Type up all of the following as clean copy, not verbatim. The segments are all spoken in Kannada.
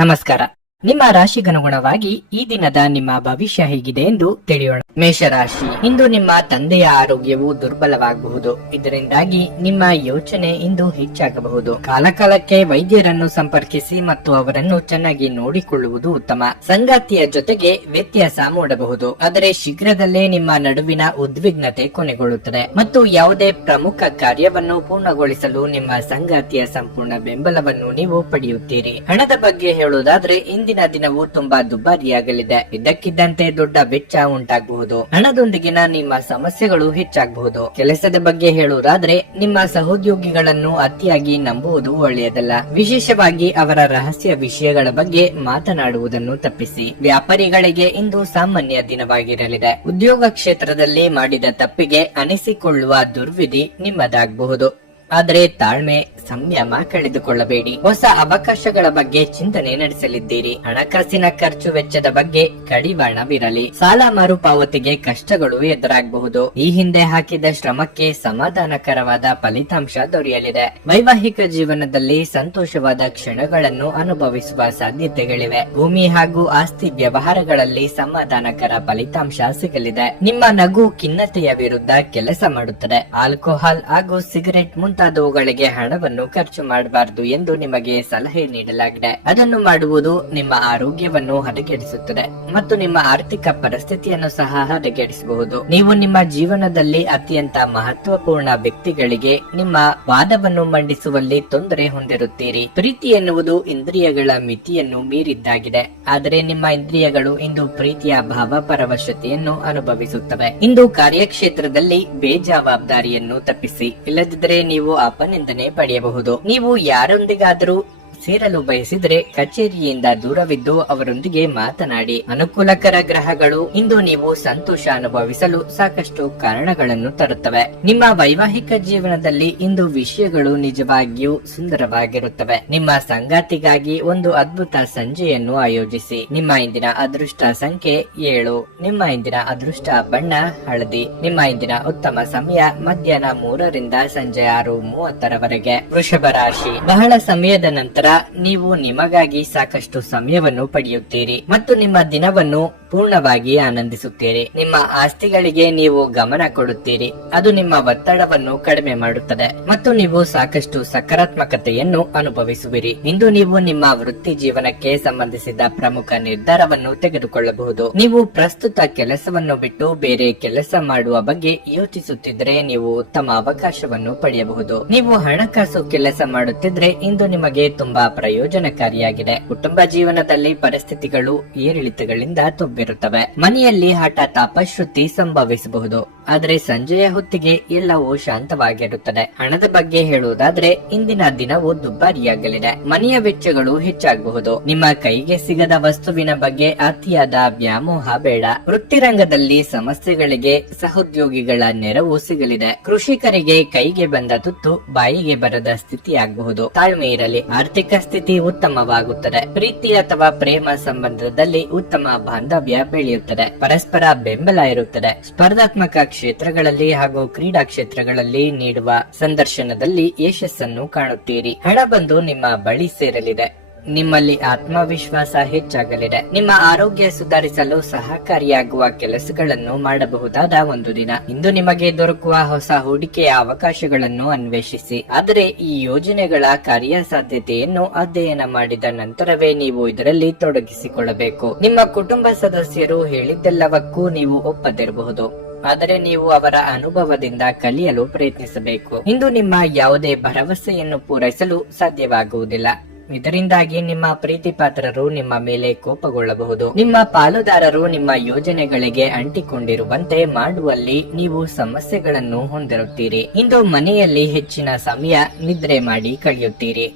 ನಮಸ್ಕಾರ. ನಿಮ್ಮ ರಾಶಿಗನುಗುಣವಾಗಿ ಈ ದಿನದ ನಿಮ್ಮ ಭವಿಷ್ಯ ಹೇಗಿದೆ ಎಂದು ತಿಳಿಯೋಣ. ಮೇಷರಾಶಿ, ಇಂದು ನಿಮ್ಮ ತಂದೆಯ ಆರೋಗ್ಯವು ದುರ್ಬಲವಾಗಬಹುದು. ಇದರಿಂದಾಗಿ ನಿಮ್ಮ ಯೋಚನೆ ಇಂದು ಹೆಚ್ಚಾಗಬಹುದು. ಕಾಲಕಾಲಕ್ಕೆ ವೈದ್ಯರನ್ನು ಸಂಪರ್ಕಿಸಿ ಮತ್ತು ಅವರನ್ನು ಚೆನ್ನಾಗಿ ನೋಡಿಕೊಳ್ಳುವುದು ಉತ್ತಮ. ಸಂಗಾತಿಯ ಜೊತೆಗೆ ವ್ಯತ್ಯಾಸ ಮೂಡಬಹುದು, ಆದರೆ ಶೀಘ್ರದಲ್ಲೇ ನಿಮ್ಮ ನಡುವಿನ ಉದ್ವಿಗ್ನತೆ ಕೊನೆಗೊಳ್ಳುತ್ತದೆ ಮತ್ತು ಯಾವುದೇ ಪ್ರಮುಖ ಕಾರ್ಯವನ್ನು ಪೂರ್ಣಗೊಳಿಸಲು ನಿಮ್ಮ ಸಂಗಾತಿಯ ಸಂಪೂರ್ಣ ಬೆಂಬಲವನ್ನು ನೀವು ಪಡೆಯುತ್ತೀರಿ. ಹಣದ ಬಗ್ಗೆ ಹೇಳುವುದಾದ್ರೆ ಇಂದಿನ ದಿನವು ತುಂಬಾ ದುಬಾರಿಯಾಗಲಿದೆ. ಇದ್ದಕ್ಕಿದ್ದಂತೆ ದೊಡ್ಡ ವೆಚ್ಚ ಉಂಟಾಗಬಹುದು. ಹಣದೊಂದಿಗಿನ ನಿಮ್ಮ ಸಮಸ್ಯೆಗಳು ಹೆಚ್ಚಾಗಬಹುದು. ಕೆಲಸದ ಬಗ್ಗೆ ಹೇಳುವುದಾದ್ರೆ ನಿಮ್ಮ ಸಹೋದ್ಯೋಗಿಗಳನ್ನು ಅತಿಯಾಗಿ ನಂಬುವುದು ಒಳ್ಳೆಯದಲ್ಲ. ವಿಶೇಷವಾಗಿ ಅವರ ರಹಸ್ಯ ವಿಷಯಗಳ ಬಗ್ಗೆ ಮಾತನಾಡುವುದನ್ನು ತಪ್ಪಿಸಿ. ವ್ಯಾಪಾರಿಗಳಿಗೆ ಇಂದು ಸಾಮಾನ್ಯ ದಿನವಾಗಿರಲಿದೆ. ಉದ್ಯೋಗ ಕ್ಷೇತ್ರದಲ್ಲಿ ಮಾಡಿದ ತಪ್ಪಿಗೆ ಅನಿಸಿಕೊಳ್ಳುವ ದುರ್ವಿಧಿ ನಿಮ್ಮದಾಗಬಹುದು. ಆದರೆ ತಾಳ್ಮೆ, ಸಂಯಮ ಕಳೆದುಕೊಳ್ಳಬೇಡಿ. ಹೊಸ ಅವಕಾಶಗಳ ಬಗ್ಗೆ ಚಿಂತನೆ ನಡೆಸಲಿದ್ದೀರಿ. ಹಣಕಾಸಿನ ಖರ್ಚು ವೆಚ್ಚದ ಬಗ್ಗೆ ಕಡಿವಾಣವಿರಲಿ. ಸಾಲ ಮರುಪಾವತಿಗೆ ಕಷ್ಟಗಳು ಎದುರಾಗಬಹುದು. ಈ ಹಿಂದೆ ಹಾಕಿದ ಶ್ರಮಕ್ಕೆ ಸಮಾಧಾನಕರವಾದ ಫಲಿತಾಂಶ ದೊರೆಯಲಿದೆ. ವೈವಾಹಿಕ ಜೀವನದಲ್ಲಿ ಸಂತೋಷವಾದ ಕ್ಷಣಗಳನ್ನು ಅನುಭವಿಸುವ ಸಾಧ್ಯತೆಗಳಿವೆ. ಭೂಮಿ ಹಾಗೂ ಆಸ್ತಿ ವ್ಯವಹಾರಗಳಲ್ಲಿ ಸಮಾಧಾನಕರ ಫಲಿತಾಂಶ ಸಿಗಲಿದೆ. ನಿಮ್ಮ ನಗು ಖಿನ್ನತೆಯ ವಿರುದ್ಧ ಕೆಲಸ ಮಾಡುತ್ತದೆ. ಆಲ್ಕೋಹಾಲ್ ಹಾಗೂ ಸಿಗರೆಟ್ ಮುಂತಾದವುಗಳಿಗೆ ಹಣವನ್ನು ಖರ್ಚು ಮಾಡಬಾರದು ಎಂದು ನಿಮಗೆ ಸಲಹೆ ನೀಡಲಾಗಿದೆ. ಅದನ್ನು ಮಾಡುವುದು ನಿಮ್ಮ ಆರೋಗ್ಯವನ್ನು ಹದಗೆಡಿಸುತ್ತದೆ ಮತ್ತು ನಿಮ್ಮ ಆರ್ಥಿಕ ಪರಿಸ್ಥಿತಿಯನ್ನು ಸಹ ಹದಗೆಡಿಸಬಹುದು. ನೀವು ನಿಮ್ಮ ಜೀವನದಲ್ಲಿ ಅತ್ಯಂತ ಮಹತ್ವಪೂರ್ಣ ವ್ಯಕ್ತಿಗಳಿಗೆ ನಿಮ್ಮ ವಾದವನ್ನು ಮಂಡಿಸುವಲ್ಲಿ ತೊಂದರೆ ಹೊಂದಿರುತ್ತೀರಿ. ಪ್ರೀತಿ ಎನ್ನುವುದು ಇಂದ್ರಿಯಗಳ ಮಿತಿಯನ್ನು ಮೀರಿದ್ದಾಗಿದೆ. ಆದರೆ ನಿಮ್ಮ ಇಂದ್ರಿಯಗಳು ಇಂದು ಪ್ರೀತಿಯ ಭಾವಪರವಶತೆಯನ್ನು ಅನುಭವಿಸುತ್ತವೆ. ಇಂದು ಕಾರ್ಯಕ್ಷೇತ್ರದಲ್ಲಿ ಬೇಜವಾಬ್ದಾರಿಯನ್ನು ತಪ್ಪಿಸಿ, ಇಲ್ಲದಿದ್ದರೆ ನೀವು ಅಪನಿಂದನೆ ಪಡೆಯಬಹುದು. ನೀವು ಯಾರೊಂದಿಗಾದರೂ ಸೇರಲು ಬಯಸಿದ್ರೆ ಕಚೇರಿಯಿಂದ ದೂರವಿದ್ದು ಅವರೊಂದಿಗೆ ಮಾತನಾಡಿ. ಅನುಕೂಲಕರ ಗ್ರಹಗಳು ಇಂದು ನೀವು ಸಂತೋಷ ಅನುಭವಿಸಲು ಸಾಕಷ್ಟು ಕಾರಣಗಳನ್ನು ತರುತ್ತವೆ. ನಿಮ್ಮ ವೈವಾಹಿಕ ಜೀವನದಲ್ಲಿ ಇಂದು ವಿಷಯಗಳು ನಿಜವಾಗಿಯೂ ಸುಂದರವಾಗಿರುತ್ತವೆ. ನಿಮ್ಮ ಸಂಗಾತಿಗಾಗಿ ಒಂದು ಅದ್ಭುತ ಸಂಜೆಯನ್ನು ಆಯೋಜಿಸಿ. ನಿಮ್ಮ ಇಂದಿನ ಅದೃಷ್ಟ ಸಂಖ್ಯೆ 7. ನಿಮ್ಮ ಇಂದಿನ ಅದೃಷ್ಟ ಬಣ್ಣ ಹಳದಿ. ನಿಮ್ಮ ಇಂದಿನ ಉತ್ತಮ ಸಮಯ ಮಧ್ಯಾಹ್ನ 3 ರಿಂದ ಸಂಜೆ 6:30 ವೃಷಭ ರಾಶಿ, ಬಹಳ ಸಮಯದ ನಂತರ ನೀವು ನಿಮಗಾಗಿ ಸಾಕಷ್ಟು ಸಮಯವನ್ನು ಪಡೆಯುತ್ತೀರಿ ಮತ್ತು ನಿಮ್ಮ ದಿನವನ್ನು ಪೂರ್ಣವಾಗಿ ಆನಂದಿಸುತ್ತೀರಿ. ನಿಮ್ಮ ಆಸ್ತಿಗಳಿಗೆ ನೀವು ಗಮನ ಕೊಡುತ್ತೀರಿ. ಅದು ನಿಮ್ಮ ಒತ್ತಡವನ್ನು ಕಡಿಮೆ ಮಾಡುತ್ತದೆ ಮತ್ತು ನೀವು ಸಾಕಷ್ಟು ಸಕಾರಾತ್ಮಕತೆಯನ್ನು ಅನುಭವಿಸುವಿರಿ. ಇಂದು ನೀವು ನಿಮ್ಮ ವೃತ್ತಿ ಜೀವನಕ್ಕೆ ಸಂಬಂಧಿಸಿದ ಪ್ರಮುಖ ನಿರ್ಧಾರವನ್ನು ತೆಗೆದುಕೊಳ್ಳಬಹುದು. ನೀವು ಪ್ರಸ್ತುತ ಕೆಲಸವನ್ನು ಬಿಟ್ಟು ಬೇರೆ ಕೆಲಸ ಮಾಡುವ ಬಗ್ಗೆ ಯೋಚಿಸುತ್ತಿದ್ದರೆ ನೀವು ಉತ್ತಮ ಅವಕಾಶವನ್ನು ಪಡೆಯಬಹುದು. ನೀವು ಹಣಕಾಸು ಕೆಲಸ ಮಾಡುತ್ತಿದ್ರೆ ಇಂದು ನಿಮಗೆ ತುಂಬಾ ಪ್ರಯೋಜನಕಾರಿಯಾಗಿದೆ. ಕುಟುಂಬ ಜೀವನದಲ್ಲಿ ಪರಿಸ್ಥಿತಿಗಳು ಏರಿಳಿತಗಳಿಂದ ತುಂಬಿರುತ್ತವೆ. ಮನೆಯಲ್ಲಿ ಹಠಾತ್ ಅಪಶ್ರುತಿ ಸಂಭವಿಸಬಹುದು, ಆದರೆ ಸಂಜೆಯ ಹೊತ್ತಿಗೆ ಎಲ್ಲವೂ ಶಾಂತವಾಗಿರುತ್ತದೆ. ಹಣದ ಬಗ್ಗೆ ಹೇಳುವುದಾದ್ರೆ ಇಂದಿನ ದಿನವು ದುಬಾರಿಯಾಗಲಿದೆ. ಮನೆಯ ವೆಚ್ಚಗಳು ಹೆಚ್ಚಾಗಬಹುದು. ನಿಮ್ಮ ಕೈಗೆ ಸಿಗದ ವಸ್ತುವಿನ ಬಗ್ಗೆ ಅತಿಯಾದ ವ್ಯಾಮೋಹ ಬೇಡ. ವೃತ್ತಿರಂಗದಲ್ಲಿ ಸಮಸ್ಯೆಗಳಿಗೆ ಸಹೋದ್ಯೋಗಿಗಳ ನೆರವು ಸಿಗಲಿದೆ. ಕೃಷಿಕರಿಗೆ ಕೈಗೆ ಬಂದ ತುತ್ತು ಬಾಯಿಗೆ ಬರದ ಸ್ಥಿತಿ ಆಗಬಹುದು. ತಾಳ್ಮೆ ಇರಲಿ. ಆರ್ಥಿಕ ಸ್ಥಿತಿ ಉತ್ತಮವಾಗುತ್ತದೆ. ಪ್ರೀತಿ ಅಥವಾ ಪ್ರೇಮ ಸಂಬಂಧದಲ್ಲಿ ಉತ್ತಮ ಬಾಂಧವ್ಯ ಬೆಳೆಯುತ್ತದೆ. ಪರಸ್ಪರ ಬೆಂಬಲ ಇರುತ್ತದೆ. ಸ್ಪರ್ಧಾತ್ಮಕ ಕ್ಷೇತ್ರಗಳಲ್ಲಿ ಹಾಗೂ ಕ್ರೀಡಾ ಕ್ಷೇತ್ರಗಳಲ್ಲಿ ನೀಡುವ ಸಂದರ್ಶನದಲ್ಲಿ ಯಶಸ್ಸನ್ನು ಕಾಣುತ್ತೀರಿ. ಹಣ ಬಂದು ನಿಮ್ಮ ಬಳಿ ಸೇರಲಿದೆ. ನಿಮ್ಮಲ್ಲಿ ಆತ್ಮವಿಶ್ವಾಸ ಹೆಚ್ಚಾಗಲಿದೆ. ನಿಮ್ಮ ಆರೋಗ್ಯ ಸುಧಾರಿಸಲು ಸಹಕಾರಿಯಾಗುವ ಕೆಲಸಗಳನ್ನು ಮಾಡಬಹುದಾದ ಒಂದು ದಿನ. ಇಂದು ನಿಮಗೆ ದೊರಕುವ ಹೊಸ ಹೂಡಿಕೆಯ ಅವಕಾಶಗಳನ್ನು ಅನ್ವೇಷಿಸಿ. ಆದರೆ ಈ ಯೋಜನೆಗಳ ಕಾರ್ಯಸಾಧ್ಯತೆಯನ್ನು ಅಧ್ಯಯನ ಮಾಡಿದ ನಂತರವೇ ನೀವು ಇದರಲ್ಲಿ ತೊಡಗಿಸಿಕೊಳ್ಳಬೇಕು. ನಿಮ್ಮ ಕುಟುಂಬ ಸದಸ್ಯರು ಹೇಳಿದ್ದೆಲ್ಲವಕ್ಕೂ ನೀವು ಒಪ್ಪದಿರಬಹುದು, ಆದರೆ ನೀವು ಅವರ ಅನುಭವದಿಂದ ಕಲಿಯಲು ಪ್ರಯತ್ನಿಸಬೇಕು. ಇಂದು ನಿಮ್ಮ ಯಾವುದೇ ಭರವಸೆಯನ್ನು ಪೂರೈಸಲು ಸಾಧ್ಯವಾಗುವುದಿಲ್ಲ. ಇದರಿಂದಾಗಿ ನಿಮ್ಮ ಪ್ರೀತಿ ಪಾತ್ರರು ನಿಮ್ಮ ಮೇಲೆ ಕೋಪಗೊಳ್ಳಬಹುದು. ನಿಮ್ಮ ಪಾಲುದಾರರು ನಿಮ್ಮ ಯೋಜನೆಗಳಿಗೆ ಅಂಟಿಕೊಂಡಿರುವಂತೆ ಮಾಡುವಲ್ಲಿ ನೀವು ಸಮಸ್ಯೆಗಳನ್ನು ಹೊಂದಿರುತ್ತೀರಿ. ಇಂದು ಮನೆಯಲ್ಲಿ ಹೆಚ್ಚಿನ ಸಮಯ ನಿದ್ರೆ ಮಾಡಿ ಕಳೆಯುತ್ತೀರಿ.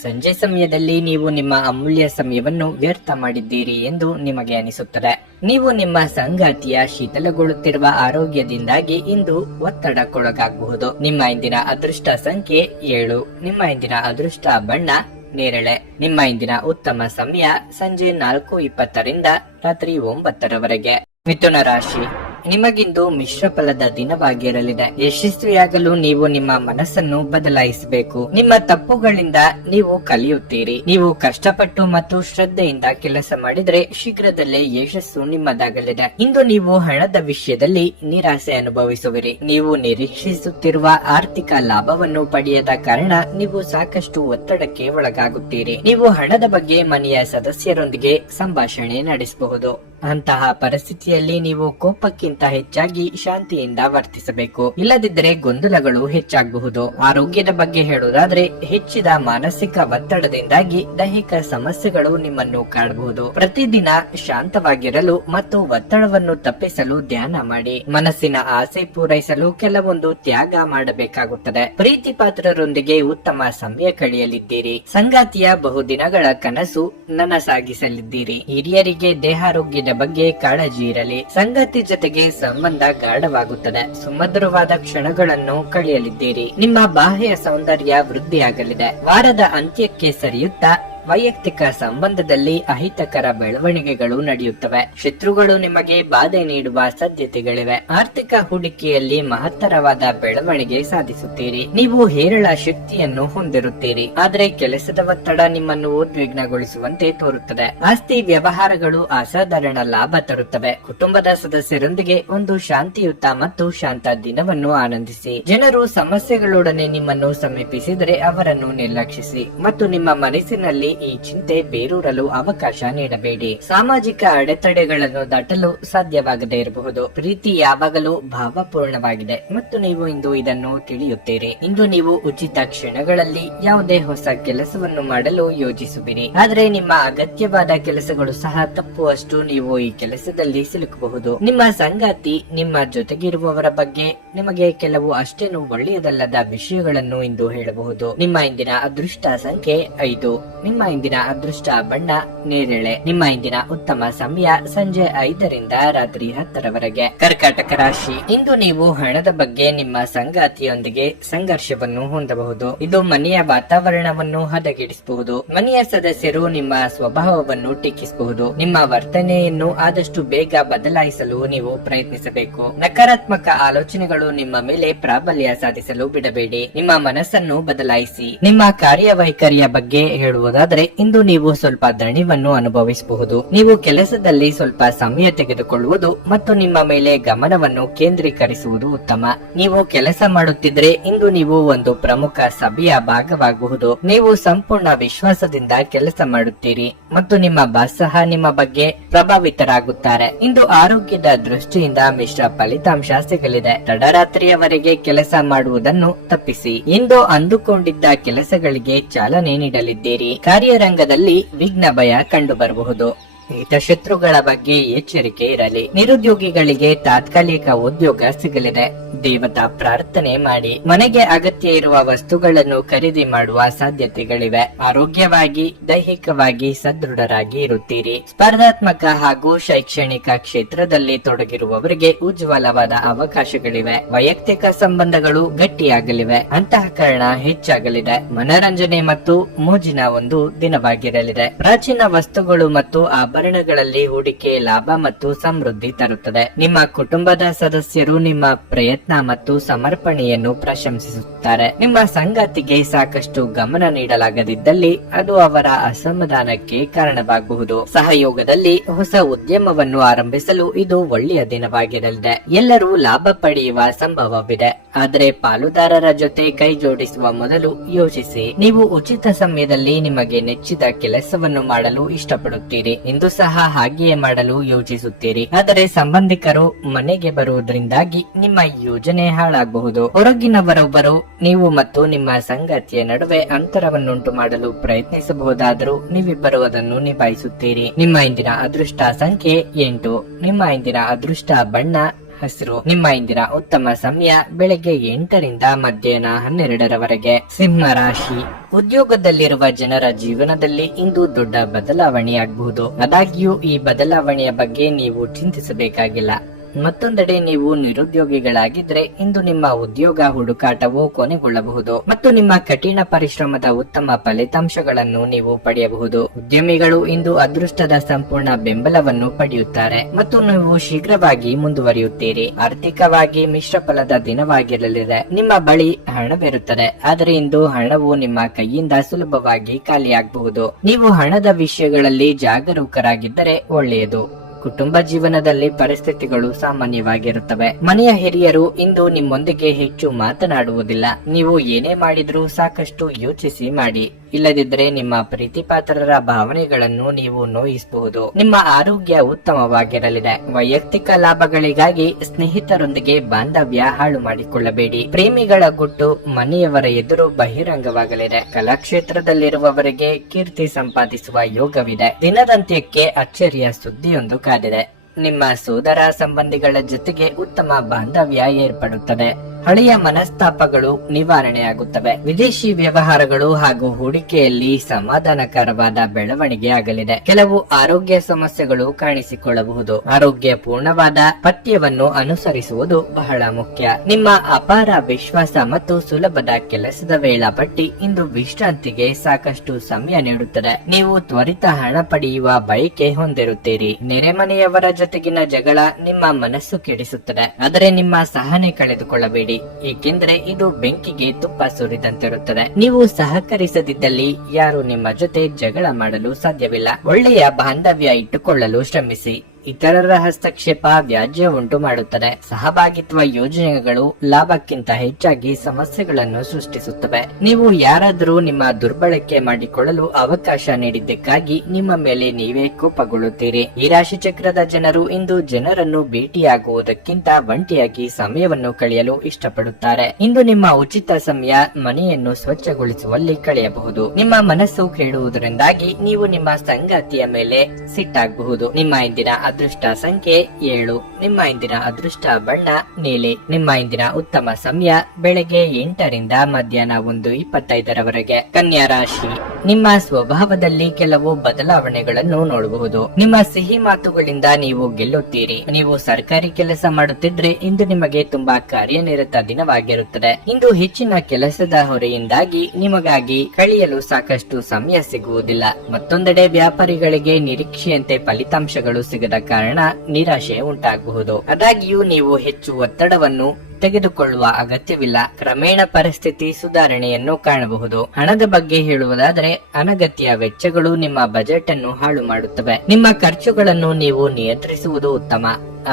ಸಂಜೆ ಸಮಯದಲ್ಲಿ ನೀವು ನಿಮ್ಮ ಅಮೂಲ್ಯ ಸಮಯವನ್ನು ವ್ಯರ್ಥ ಮಾಡಿದ್ದೀರಿ ಎಂದು ನಿಮಗೆ ಅನಿಸುತ್ತದೆ. ನೀವು ನಿಮ್ಮ ಸಂಗಾತಿಯ ಶೀತಲಗೊಳ್ಳುತ್ತಿರುವ ಆರೋಗ್ಯದಿಂದಾಗಿ ಇಂದು ಒತ್ತಡಕ್ಕೊಳಗಾಗಬಹುದು. ನಿಮ್ಮ ಇಂದಿನ ಅದೃಷ್ಟ ಸಂಖ್ಯೆ 7. ನಿಮ್ಮ ಇಂದಿನ ಅದೃಷ್ಟ ಬಣ್ಣ ನೇರಳೆ. ನಿಮ್ಮ ಇಂದಿನ ಉತ್ತಮ ಸಮಯ ಸಂಜೆ 4:20 ರಿಂದ ರಾತ್ರಿ 9:00 ಮಿಥುನ ರಾಶಿ, ನಿಮಗಿಂದು ಮಿಶ್ರ ಫಲದ ದಿನವಾಗಿರಲಿದೆ. ಯಶಸ್ವಿಯಾಗಲು ನೀವು ನಿಮ್ಮ ಮನಸ್ಸನ್ನು ಬದಲಾಯಿಸಬೇಕು. ನಿಮ್ಮ ತಪ್ಪುಗಳಿಂದ ನೀವು ಕಲಿಯುತ್ತೀರಿ. ನೀವು ಕಷ್ಟಪಟ್ಟು ಮತ್ತು ಶ್ರದ್ಧೆಯಿಂದ ಕೆಲಸ ಮಾಡಿದರೆ ಶೀಘ್ರದಲ್ಲೇ ಯಶಸ್ಸು ನಿಮ್ಮದಾಗಲಿದೆ. ಇಂದು ನೀವು ಹಣದ ವಿಷಯದಲ್ಲಿ ನಿರಾಸೆ ಅನುಭವಿಸುವಿರಿ. ನೀವು ನಿರೀಕ್ಷಿಸುತ್ತಿರುವ ಆರ್ಥಿಕ ಲಾಭವನ್ನು ಪಡೆಯದ ಕಾರಣ ನೀವು ಸಾಕಷ್ಟು ಒತ್ತಡಕ್ಕೆ ಒಳಗಾಗುತ್ತೀರಿ. ನೀವು ಹಣದ ಬಗ್ಗೆ ಮನೆಯ ಸದಸ್ಯರೊಂದಿಗೆ ಸಂಭಾಷಣೆ ನಡೆಸಬಹುದು. ಅಂತಹ ಪರಿಸ್ಥಿತಿಯಲ್ಲಿ ನೀವು ಕೋಪಕ್ಕಿಂತ ಹೆಚ್ಚಾಗಿ ಶಾಂತಿಯಿಂದ ವರ್ತಿಸಬೇಕು. ಇಲ್ಲದಿದ್ದರೆ ಗೊಂದಲಗಳು ಹೆಚ್ಚಾಗಬಹುದು. ಆರೋಗ್ಯದ ಬಗ್ಗೆ ಹೇಳುವುದಾದ್ರೆ ಹೆಚ್ಚಿದ ಮಾನಸಿಕ ಒತ್ತಡದಿಂದಾಗಿ ದೈಹಿಕ ಸಮಸ್ಯೆಗಳು ನಿಮ್ಮನ್ನು ಕಾಡಬಹುದು. ಪ್ರತಿದಿನ ಶಾಂತವಾಗಿರಲು ಮತ್ತು ಒತ್ತಡವನ್ನು ತಪ್ಪಿಸಲು ಧ್ಯಾನ ಮಾಡಿ. ಮನಸ್ಸಿನ ಆಸೆ ಪೂರೈಸಲು ಕೆಲವೊಂದು ತ್ಯಾಗ ಮಾಡಬೇಕಾಗುತ್ತದೆ. ಪ್ರೀತಿ ಪಾತ್ರರೊಂದಿಗೆ ಉತ್ತಮ ಸಮಯ ಕಳೆಯಲಿದ್ದೀರಿ. ಸಂಗಾತಿಯ ಬಹುದಿನಗಳ ಕನಸು ನನಸಾಗಿಸಲಿದ್ದೀರಿ. ಹಿರಿಯರಿಗೆ ದೇಹಾರೋಗ್ಯದ ಬಗ್ಗೆ ಕಾಳಜಿ ಇರಲಿ. ಸಂಗಾತಿ ಜೊತೆಗೆ ಸಂಬಂಧ ಗಾಢವಾಗುತ್ತದೆ. ಸುಮಧುರವಾದ ಕ್ಷಣಗಳನ್ನು ಕಳೆಯಲಿದ್ದೀರಿ. ನಿಮ್ಮ ಬಾಹ್ಯ ಸೌಂದರ್ಯ ವೃದ್ಧಿಯಾಗಲಿದೆ. ವಾರದ ಅಂತ್ಯಕ್ಕೆ ಸರಿಯುತ್ತಾ ವೈಯಕ್ತಿಕ ಸಂಬಂಧದಲ್ಲಿ ಅಹಿತಕರ ಬೆಳವಣಿಗೆಗಳು ನಡೆಯುತ್ತವೆ. ಶತ್ರುಗಳು ನಿಮಗೆ ಬಾಧೆ ನೀಡುವ ಸಾಧ್ಯತೆಗಳಿವೆ. ಆರ್ಥಿಕ ಹೂಡಿಕೆಯಲ್ಲಿ ಮಹತ್ತರವಾದ ಬೆಳವಣಿಗೆ ಸಾಧಿಸುತ್ತೀರಿ. ನೀವು ಹೇರಳ ಶಕ್ತಿಯನ್ನು ಹೊಂದಿರುತ್ತೀರಿ. ಆದರೆ ಕೆಲಸದ ಒತ್ತಡ ನಿಮ್ಮನ್ನು ಉದ್ವಿಗ್ನಗೊಳಿಸುವಂತೆ ತೋರುತ್ತದೆ. ಆಸ್ತಿ ವ್ಯವಹಾರಗಳು ಅಸಾಧಾರಣ ಲಾಭ ತರುತ್ತವೆ. ಕುಟುಂಬದ ಸದಸ್ಯರೊಂದಿಗೆ ಒಂದು ಶಾಂತಿಯುತ ಮತ್ತು ಶಾಂತ ದಿನವನ್ನು ಆನಂದಿಸಿ. ಜನರು ಸಮಸ್ಯೆಗಳೊಡನೆ ನಿಮ್ಮನ್ನು ಸಮೀಪಿಸಿದರೆ ಅವರನ್ನು ನಿರ್ಲಕ್ಷಿಸಿ ಮತ್ತು ನಿಮ್ಮ ಮನಸ್ಸಿನಲ್ಲಿ ಈ ಚಿಂತೆ ಬೇರೂರಲು ಅವಕಾಶ ನೀಡಬೇಡಿ. ಸಾಮಾಜಿಕ ಅಡೆತಡೆಗಳನ್ನು ದಾಟಲು ಸಾಧ್ಯವಾಗದೇ ಇರಬಹುದು. ಪ್ರೀತಿ ಯಾವಾಗಲೂ ಭಾವಪೂರ್ಣವಾಗಿದೆ ಮತ್ತು ನೀವು ಇಂದು ಇದನ್ನು ತಿಳಿಯುತ್ತೀರಿ. ಇಂದು ನೀವು ಉಚಿತ ಕ್ಷಣಗಳಲ್ಲಿ ಯಾವುದೇ ಹೊಸ ಕೆಲಸವನ್ನು ಮಾಡಲು ಯೋಜಿಸುವಿರಿ. ಆದರೆ ನಿಮ್ಮ ಅಗತ್ಯವಾದ ಕೆಲಸಗಳು ಸಹ ತಪ್ಪುವಷ್ಟು ನೀವು ಈ ಕೆಲಸದಲ್ಲಿ ಸಿಲುಕಬಹುದು. ನಿಮ್ಮ ಸಂಗಾತಿ ನಿಮ್ಮ ಜೊತೆಗಿರುವವರ ಬಗ್ಗೆ ನಿಮಗೆ ಕೆಲವು ಅಷ್ಟೇನು ಒಳ್ಳೆಯದಲ್ಲದ ವಿಷಯಗಳನ್ನು ಇಂದು ಹೇಳಬಹುದು. ನಿಮ್ಮ ಇಂದಿನ ಅದೃಷ್ಟ ಸಂಖ್ಯೆ 5. ನಿಮ್ಮ ಇಂದಿನ ಅದೃಷ್ಟ ಬಣ್ಣ ನೇರಳೆ. ನಿಮ್ಮ ಇಂದಿನ ಉತ್ತಮ ಸಮಯ ಸಂಜೆ 5ರಿಂದ ರಾತ್ರಿ 10ರವರೆಗೆ. ಕರ್ಕಾಟಕ ರಾಶಿ. ಇಂದು ನೀವು ಹಣದ ಬಗ್ಗೆ ನಿಮ್ಮ ಸಂಗಾತಿಯೊಂದಿಗೆ ಸಂಘರ್ಷವನ್ನು ಹೊಂದಬಹುದು. ಇದು ಮನೆಯ ವಾತಾವರಣವನ್ನು ಹದಗೆಡಿಸಬಹುದು. ಮನೆಯ ಸದಸ್ಯರು ನಿಮ್ಮ ಸ್ವಭಾವವನ್ನು ಟೀಕಿಸಬಹುದು. ನಿಮ್ಮ ವರ್ತನೆಯನ್ನು ಆದಷ್ಟು ಬೇಗ ಬದಲಾಯಿಸಲು ನೀವು ಪ್ರಯತ್ನಿಸಬೇಕು. ನಕಾರಾತ್ಮಕ ಆಲೋಚನೆಗಳು ನಿಮ್ಮ ಮೇಲೆ ಪ್ರಾಬಲ್ಯ ಸಾಧಿಸಲು ಬಿಡಬೇಡಿ. ನಿಮ್ಮ ಮನಸ್ಸನ್ನು ಬದಲಾಯಿಸಿ. ನಿಮ್ಮ ಕಾರ್ಯವೈಖರಿಯ ಬಗ್ಗೆ ಹೇಳುವುದಾದರೆ ಇಂದು ನೀವು ಸ್ವಲ್ಪ ದಣಿವನ್ನು ಅನುಭವಿಸಬಹುದು. ನೀವು ಕೆಲಸದಲ್ಲಿ ಸ್ವಲ್ಪ ಸಮಯ ತೆಗೆದುಕೊಳ್ಳುವುದು ಮತ್ತು ನಿಮ್ಮ ಮೇಲೆ ಗಮನವನ್ನು ಕೇಂದ್ರೀಕರಿಸುವುದು ಉತ್ತಮ. ನೀವು ಕೆಲಸ ಮಾಡುತ್ತಿದ್ರೆ ಇಂದು ನೀವು ಒಂದು ಪ್ರಮುಖ ಸಭೆಯ ಭಾಗವಾಗಬಹುದು. ನೀವು ಸಂಪೂರ್ಣ ವಿಶ್ವಾಸದಿಂದ ಕೆಲಸ ಮಾಡುತ್ತೀರಿ ಮತ್ತು ನಿಮ್ಮ ಬಾಸ್ ಸಹ ನಿಮ್ಮ ಬಗ್ಗೆ ಪ್ರಭಾವಿತರಾಗುತ್ತಾರೆ. ಇಂದು ಆರೋಗ್ಯದ ದೃಷ್ಟಿಯಿಂದ ಮಿಶ್ರ ಫಲಿತಾಂಶ ಸಿಗಲಿದೆ. ತಡರಾತ್ರಿಯವರೆಗೆ ಕೆಲಸ ಮಾಡುವುದನ್ನು ತಪ್ಪಿಸಿ. ಇಂದು ಅಂದುಕೊಂಡಿದ್ದ ಕೆಲಸಗಳಿಗೆ ಚಾಲನೆ ನೀಡಲಿದ್ದೀರಿ. ಕಾರ್ಯರಂಗದಲ್ಲಿ ವಿಘ್ನ ಭಯ ಕಂಡು ಬರಬಹುದು. ಹಿತಶತ್ರುಗಳ ಬಗ್ಗೆ ಎಚ್ಚರಿಕೆ ಇರಲಿ. ನಿರುದ್ಯೋಗಿಗಳಿಗೆ ತಾತ್ಕಾಲಿಕ ಉದ್ಯೋಗ ಸಿಗಲಿದೆ. ದೇವತಾ ಪ್ರಾರ್ಥನೆ ಮಾಡಿ. ಮನೆಗೆ ಅಗತ್ಯ ಇರುವ ವಸ್ತುಗಳನ್ನು ಖರೀದಿ ಮಾಡುವ ಸಾಧ್ಯತೆಗಳಿವೆ. ಆರೋಗ್ಯವಾಗಿ ದೈಹಿಕವಾಗಿ ಸದೃಢರಾಗಿ ಇರುತ್ತೀರಿ. ಸ್ಪರ್ಧಾತ್ಮಕ ಹಾಗೂ ಶೈಕ್ಷಣಿಕ ಕ್ಷೇತ್ರದಲ್ಲಿ ತೊಡಗಿರುವವರಿಗೆ ಉಜ್ವಲವಾದ ಅವಕಾಶಗಳಿವೆ. ವೈಯಕ್ತಿಕ ಸಂಬಂಧಗಳು ಗಟ್ಟಿಯಾಗಲಿವೆ. ಅಂತಃಕರಣ ಹೆಚ್ಚಾಗಲಿದೆ. ಮನರಂಜನೆ ಮತ್ತು ಮೋಜಿನ ಒಂದು ದಿನವಾಗಿರಲಿದೆ. ಪ್ರಾಚೀನ ವಸ್ತುಗಳು ಮತ್ತು ಆಭರಣಗಳಲ್ಲಿ ಹೂಡಿಕೆ ಲಾಭ ಮತ್ತು ಸಮೃದ್ಧಿ ತರುತ್ತದೆ. ನಿಮ್ಮ ಕುಟುಂಬದ ಸದಸ್ಯರು ನಿಮ್ಮ ಪ್ರಯತ್ನ ಮತ್ತು ಸಮರ್ಪಣೆಯನ್ನು ಪ್ರಶಂಸಿಸುತ್ತಾರೆ. ನಿಮ್ಮ ಸಂಗಾತಿಗೆ ಸಾಕಷ್ಟು ಗಮನ ನೀಡಲಾಗದಿದ್ದಲ್ಲಿ ಅದು ಅವರ ಅಸಮಾಧಾನಕ್ಕೆ ಕಾರಣವಾಗಬಹುದು. ಸಹಯೋಗದಲ್ಲಿ ಹೊಸ ಉದ್ಯಮವನ್ನು ಆರಂಭಿಸಲು ಇದು ಒಳ್ಳೆಯ ದಿನವಾಗಿರಲಿದೆ. ಎಲ್ಲರೂ ಲಾಭ ಪಡೆಯುವ ಸಂಭವವಿದೆ. ಆದರೆ ಪಾಲುದಾರರ ಜೊತೆ ಕೈ ಜೋಡಿಸುವ ಮೊದಲು ಯೋಚಿಸಿ. ನೀವು ಉಚಿತ ಸಮಯದಲ್ಲಿ ನಿಮಗೆ ನೆಚ್ಚಿದ ಕೆಲಸವನ್ನು ಮಾಡಲು ಇಷ್ಟಪಡುತ್ತೀರಿ. ಇಂದು ಸಹ ಹಾಗೆಯೇ ಮಾಡಲು ಯೋಚಿಸುತ್ತೀರಿ. ಆದರೆ ಸಂಬಂಧಿಕರು ಮನೆಗೆ ಬರುವುದರಿಂದಾಗಿ ನಿಮ್ಮ ಯೋಜನೆ ಹಾಳಾಗಬಹುದು. ಹೊರಗಿನವರೊಬ್ಬರು ನೀವು ಮತ್ತು ನಿಮ್ಮ ಸಂಗಾತಿಯ ನಡುವೆ ಅಂತರವನ್ನುಂಟು ಮಾಡಲು ಪ್ರಯತ್ನಿಸಬಹುದಾದರೂ ನೀವಿಬ್ಬರು ಅದನ್ನು ನಿಭಾಯಿಸುತ್ತೀರಿ. ನಿಮ್ಮ ಇಂದಿನ ಅದೃಷ್ಟ ಸಂಖ್ಯೆ 8. ನಿಮ್ಮ ಇಂದಿನ ಅದೃಷ್ಟ ಬಣ್ಣ ಹಸಿರು. ನಿಮ್ಮ ಇಂದಿನ ಉತ್ತಮ ಸಮಯ ಬೆಳಗ್ಗೆ 8ರಿಂದ ಮಧ್ಯಾಹ್ನ 12ರವರೆಗೆ. ಸಿಂಹ ರಾಶಿ. ಉದ್ಯೋಗದಲ್ಲಿರುವ ಜನರ ಜೀವನದಲ್ಲಿ ಇಂದು ದೊಡ್ಡ ಬದಲಾವಣೆಯಾಗಬಹುದು. ಆದಾಗ್ಯೂ ಈ ಬದಲಾವಣೆಯ ಬಗ್ಗೆ ನೀವು ಚಿಂತಿಸಬೇಕಾಗಿಲ್ಲ. ಮತ್ತೊಂದೆಡೆ ನೀವು ನಿರುದ್ಯೋಗಿಗಳಾಗಿದ್ರೆ ಇಂದು ನಿಮ್ಮ ಉದ್ಯೋಗ ಹುಡುಕಾಟವು ಕೊನೆಗೊಳ್ಳಬಹುದು ಮತ್ತು ನಿಮ್ಮ ಕಠಿಣ ಪರಿಶ್ರಮದ ಉತ್ತಮ ಫಲಿತಾಂಶಗಳನ್ನು ನೀವು ಪಡೆಯಬಹುದು. ಉದ್ಯಮಿಗಳು ಇಂದು ಅದೃಷ್ಟದ ಸಂಪೂರ್ಣ ಬೆಂಬಲವನ್ನು ಪಡೆಯುತ್ತಾರೆ ಮತ್ತು ನೀವು ಶೀಘ್ರವಾಗಿ ಮುಂದುವರಿಯುತ್ತೀರಿ. ಆರ್ಥಿಕವಾಗಿ ಮಿಶ್ರ ಫಲದ ದಿನವಾಗಿರಲಿದೆ. ನಿಮ್ಮ ಬಳಿ ಹಣವಿರುತ್ತದೆ, ಆದರೆ ಇಂದು ಹಣವು ನಿಮ್ಮ ಕೈಯಿಂದ ಸುಲಭವಾಗಿ ಖಾಲಿಯಾಗಬಹುದು. ನೀವು ಹಣದ ವಿಷಯಗಳಲ್ಲಿ ಜಾಗರೂಕರಾಗಿದ್ದರೆ ಒಳ್ಳೆಯದು. ಕುಟುಂಬ ಜೀವನದಲ್ಲಿ ಪರಿಸ್ಥಿತಿಗಳು ಸಾಮಾನ್ಯವಾಗಿರುತ್ತವೆ. ಮನೆಯ ಹಿರಿಯರು ಇಂದು ನಿಮ್ಮೊಂದಿಗೆ ಹೆಚ್ಚು ಮಾತನಾಡುವುದಿಲ್ಲ. ನೀವು ಏನೇ ಮಾಡಿದ್ರೂ ಸಾಕಷ್ಟು ಯೋಚಿಸಿ ಮಾಡಿ, ಇಲ್ಲದಿದ್ದರೆ ನಿಮ್ಮ ಪ್ರೀತಿಪಾತ್ರರ ಭಾವನೆಗಳನ್ನು ನೀವು ನೋಯಿಸಬಹುದು. ನಿಮ್ಮ ಆರೋಗ್ಯ ಉತ್ತಮವಾಗಿರಲಿದೆ. ವೈಯಕ್ತಿಕ ಲಾಭಗಳಿಗಾಗಿ ಸ್ನೇಹಿತರೊಂದಿಗೆ ಬಾಂಧವ್ಯ ಹಾಳು ಮಾಡಿಕೊಳ್ಳಬೇಡಿ. ಪ್ರೇಮಿಗಳ ಗುಟ್ಟು ಮನೆಯವರ ಎದುರು ಬಹಿರಂಗವಾಗಲಿದೆ. ಕಲಾಕ್ಷೇತ್ರದಲ್ಲಿರುವವರಿಗೆ ಕೀರ್ತಿ ಸಂಪಾದಿಸುವ ಯೋಗವಿದೆ. ದಿನದಂತ್ಯಕ್ಕೆ ಅಚ್ಚರಿಯ ಸುದ್ದಿಯೊಂದು ಕಾದಿದೆ. ನಿಮ್ಮ ಸೋದರ ಸಂಬಂಧಿಗಳ ಜೊತೆಗೆ ಉತ್ತಮ ಬಾಂಧವ್ಯ ಏರ್ಪಡುತ್ತದೆ. ಹಳೆಯ ಮನಸ್ತಾಪಗಳು ನಿವಾರಣೆಯಾಗುತ್ತವೆ. ವಿದೇಶಿ ವ್ಯವಹಾರಗಳು ಹಾಗೂ ಹೂಡಿಕೆಯಲ್ಲಿ ಸಮಾಧಾನಕರವಾದ ಬೆಳವಣಿಗೆ ಆಗಲಿದೆ. ಕೆಲವು ಆರೋಗ್ಯ ಸಮಸ್ಯೆಗಳು ಕಾಣಿಸಿಕೊಳ್ಳಬಹುದು. ಆರೋಗ್ಯ ಪೂರ್ಣವಾದ ಪಥ್ಯವನ್ನು ಅನುಸರಿಸುವುದು ಬಹಳ ಮುಖ್ಯ. ನಿಮ್ಮ ಅಪಾರ ವಿಶ್ವಾಸ ಮತ್ತು ಸುಲಭದ ಕೆಲಸದ ವೇಳಾಪಟ್ಟಿ ಇಂದು ವಿಶ್ರಾಂತಿಗೆ ಸಾಕಷ್ಟು ಸಮಯ ನೀಡುತ್ತದೆ. ನೀವು ತ್ವರಿತ ಹಣ ಪಡೆಯುವ ಬಯಕೆ ಹೊಂದಿರುತ್ತೀರಿ. ನೆರೆಮನೆಯವರ ಜೊತೆಗಿನ ಜಗಳ ನಿಮ್ಮ ಮನಸ್ಸು ಕೆಡಿಸುತ್ತದೆ, ಆದರೆ ನಿಮ್ಮ ಸಹನೆ ಕಳೆದುಕೊಳ್ಳಬೇಡಿ, ಏಕೆಂದರೆ ಇದು ಬೆಂಕಿಗೆ ತುಪ್ಪ ಸುರಿದಂತಿರುತ್ತದೆ. ನೀವು ಸಹಕರಿಸದಿದ್ದಲ್ಲಿ ಯಾರು ನಿಮ್ಮ ಜೊತೆ ಜಗಳ ಮಾಡಲು ಸಾಧ್ಯವಿಲ್ಲ. ಒಳ್ಳೆಯ ಬಾಂಧವ್ಯ ಇಟ್ಟುಕೊಳ್ಳಲು ಶ್ರಮಿಸಿ. ಇತರರ ಹಸ್ತಕ್ಷೇಪ ವ್ಯಾಜ್ಯ ಉಂಟು ಮಾಡುತ್ತದೆ. ಸಹಭಾಗಿತ್ವ ಯೋಜನೆಗಳು ಲಾಭಕ್ಕಿಂತ ಹೆಚ್ಚಾಗಿ ಸಮಸ್ಯೆಗಳನ್ನು ಸೃಷ್ಟಿಸುತ್ತವೆ. ನೀವು ಯಾರಾದರೂ ನಿಮ್ಮ ದುರ್ಬಳಕೆ ಮಾಡಿಕೊಳ್ಳಲು ಅವಕಾಶ ನೀಡಿದ್ದಕ್ಕಾಗಿ ನಿಮ್ಮ ಮೇಲೆ ನೀವೇ ಕೋಪಗೊಳ್ಳುತ್ತೀರಿ. ಈ ರಾಶಿ ಚಕ್ರದ ಜನರು ಇಂದು ಜನರನ್ನು ಭೇಟಿಯಾಗುವುದಕ್ಕಿಂತ ಒಂಟಿಯಾಗಿ ಸಮಯವನ್ನು ಕಳೆಯಲು ಇಷ್ಟಪಡುತ್ತಾರೆ. ಇಂದು ನಿಮ್ಮ ಉಚಿತ ಸಮಯ ಮನೆಯನ್ನು ಸ್ವಚ್ಛಗೊಳಿಸುವಲ್ಲಿ ಕಳೆಯಬಹುದು. ನಿಮ್ಮ ಮನಸ್ಸು ಕೇಳುವುದರಿಂದಾಗಿ ನೀವು ನಿಮ್ಮ ಸಂಗಾತಿಯ ಮೇಲೆ ಸಿಟ್ಟಾಗಬಹುದು. ನಿಮ್ಮ ಇಂದಿನ ಅದೃಷ್ಟ ಸಂಖ್ಯೆ 7. ನಿಮ್ಮ ಇಂದಿನ ಅದೃಷ್ಟ ಬಣ್ಣ ನೀಲಿ. ನಿಮ್ಮ ಇಂದಿನ ಉತ್ತಮ ಸಮಯ ಬೆಳಗ್ಗೆ 8 ರಿಂದ ಮಧ್ಯಾಹ್ನ 1:25 ಕನ್ಯಾ ರಾಶಿ. ನಿಮ್ಮ ಸ್ವಭಾವದಲ್ಲಿ ಕೆಲವು ಬದಲಾವಣೆಗಳನ್ನು ನೋಡಬಹುದು. ನಿಮ್ಮ ಸಿಹಿ ಮಾತುಗಳಿಂದ ನೀವು ಗೆಲ್ಲುತ್ತೀರಿ. ನೀವು ಸರ್ಕಾರಿ ಕೆಲಸ ಮಾಡುತ್ತಿದ್ರೆ ಇಂದು ನಿಮಗೆ ತುಂಬಾ ಕಾರ್ಯನಿರತ ದಿನವಾಗಿರುತ್ತದೆ. ಇಂದು ಹೆಚ್ಚಿನ ಕೆಲಸದ ಹೊರೆಯಿಂದಾಗಿ ನಿಮಗಾಗಿ ಕಳೆಯಲು ಸಾಕಷ್ಟು ಸಮಯ ಸಿಗುವುದಿಲ್ಲ. ಮತ್ತೊಂದೆಡೆ ವ್ಯಾಪಾರಿಗಳಿಗೆ ನಿರೀಕ್ಷೆಯಂತೆ ಫಲಿತಾಂಶಗಳು ಸಿಗದ ಕಾರಣ ನಿರಾಶೆ ಉಂಟಾಗಬಹುದು. ಆದಾಗ್ಯೂ ನೀವು ಹೆಚ್ಚು ಒತ್ತಡವನ್ನು ತೆಗೆದುಕೊಳ್ಳುವ ಅಗತ್ಯವಿಲ್ಲ. ಕ್ರಮೇಣ ಪರಿಸ್ಥಿತಿ ಸುಧಾರಣೆಯನ್ನು ಕಾಣಬಹುದು. ಹಣದ ಬಗ್ಗೆ ಹೇಳುವುದಾದರೆ ಅನಗತ್ಯ ವೆಚ್ಚಗಳು ನಿಮ್ಮ ಬಜೆಟ್ ಅನ್ನು ಹಾಳು ಮಾಡುತ್ತವೆ. ನಿಮ್ಮ ಖರ್ಚುಗಳನ್ನು ನೀವು ನಿಯಂತ್ರಿಸುವುದು ಉತ್ತಮ.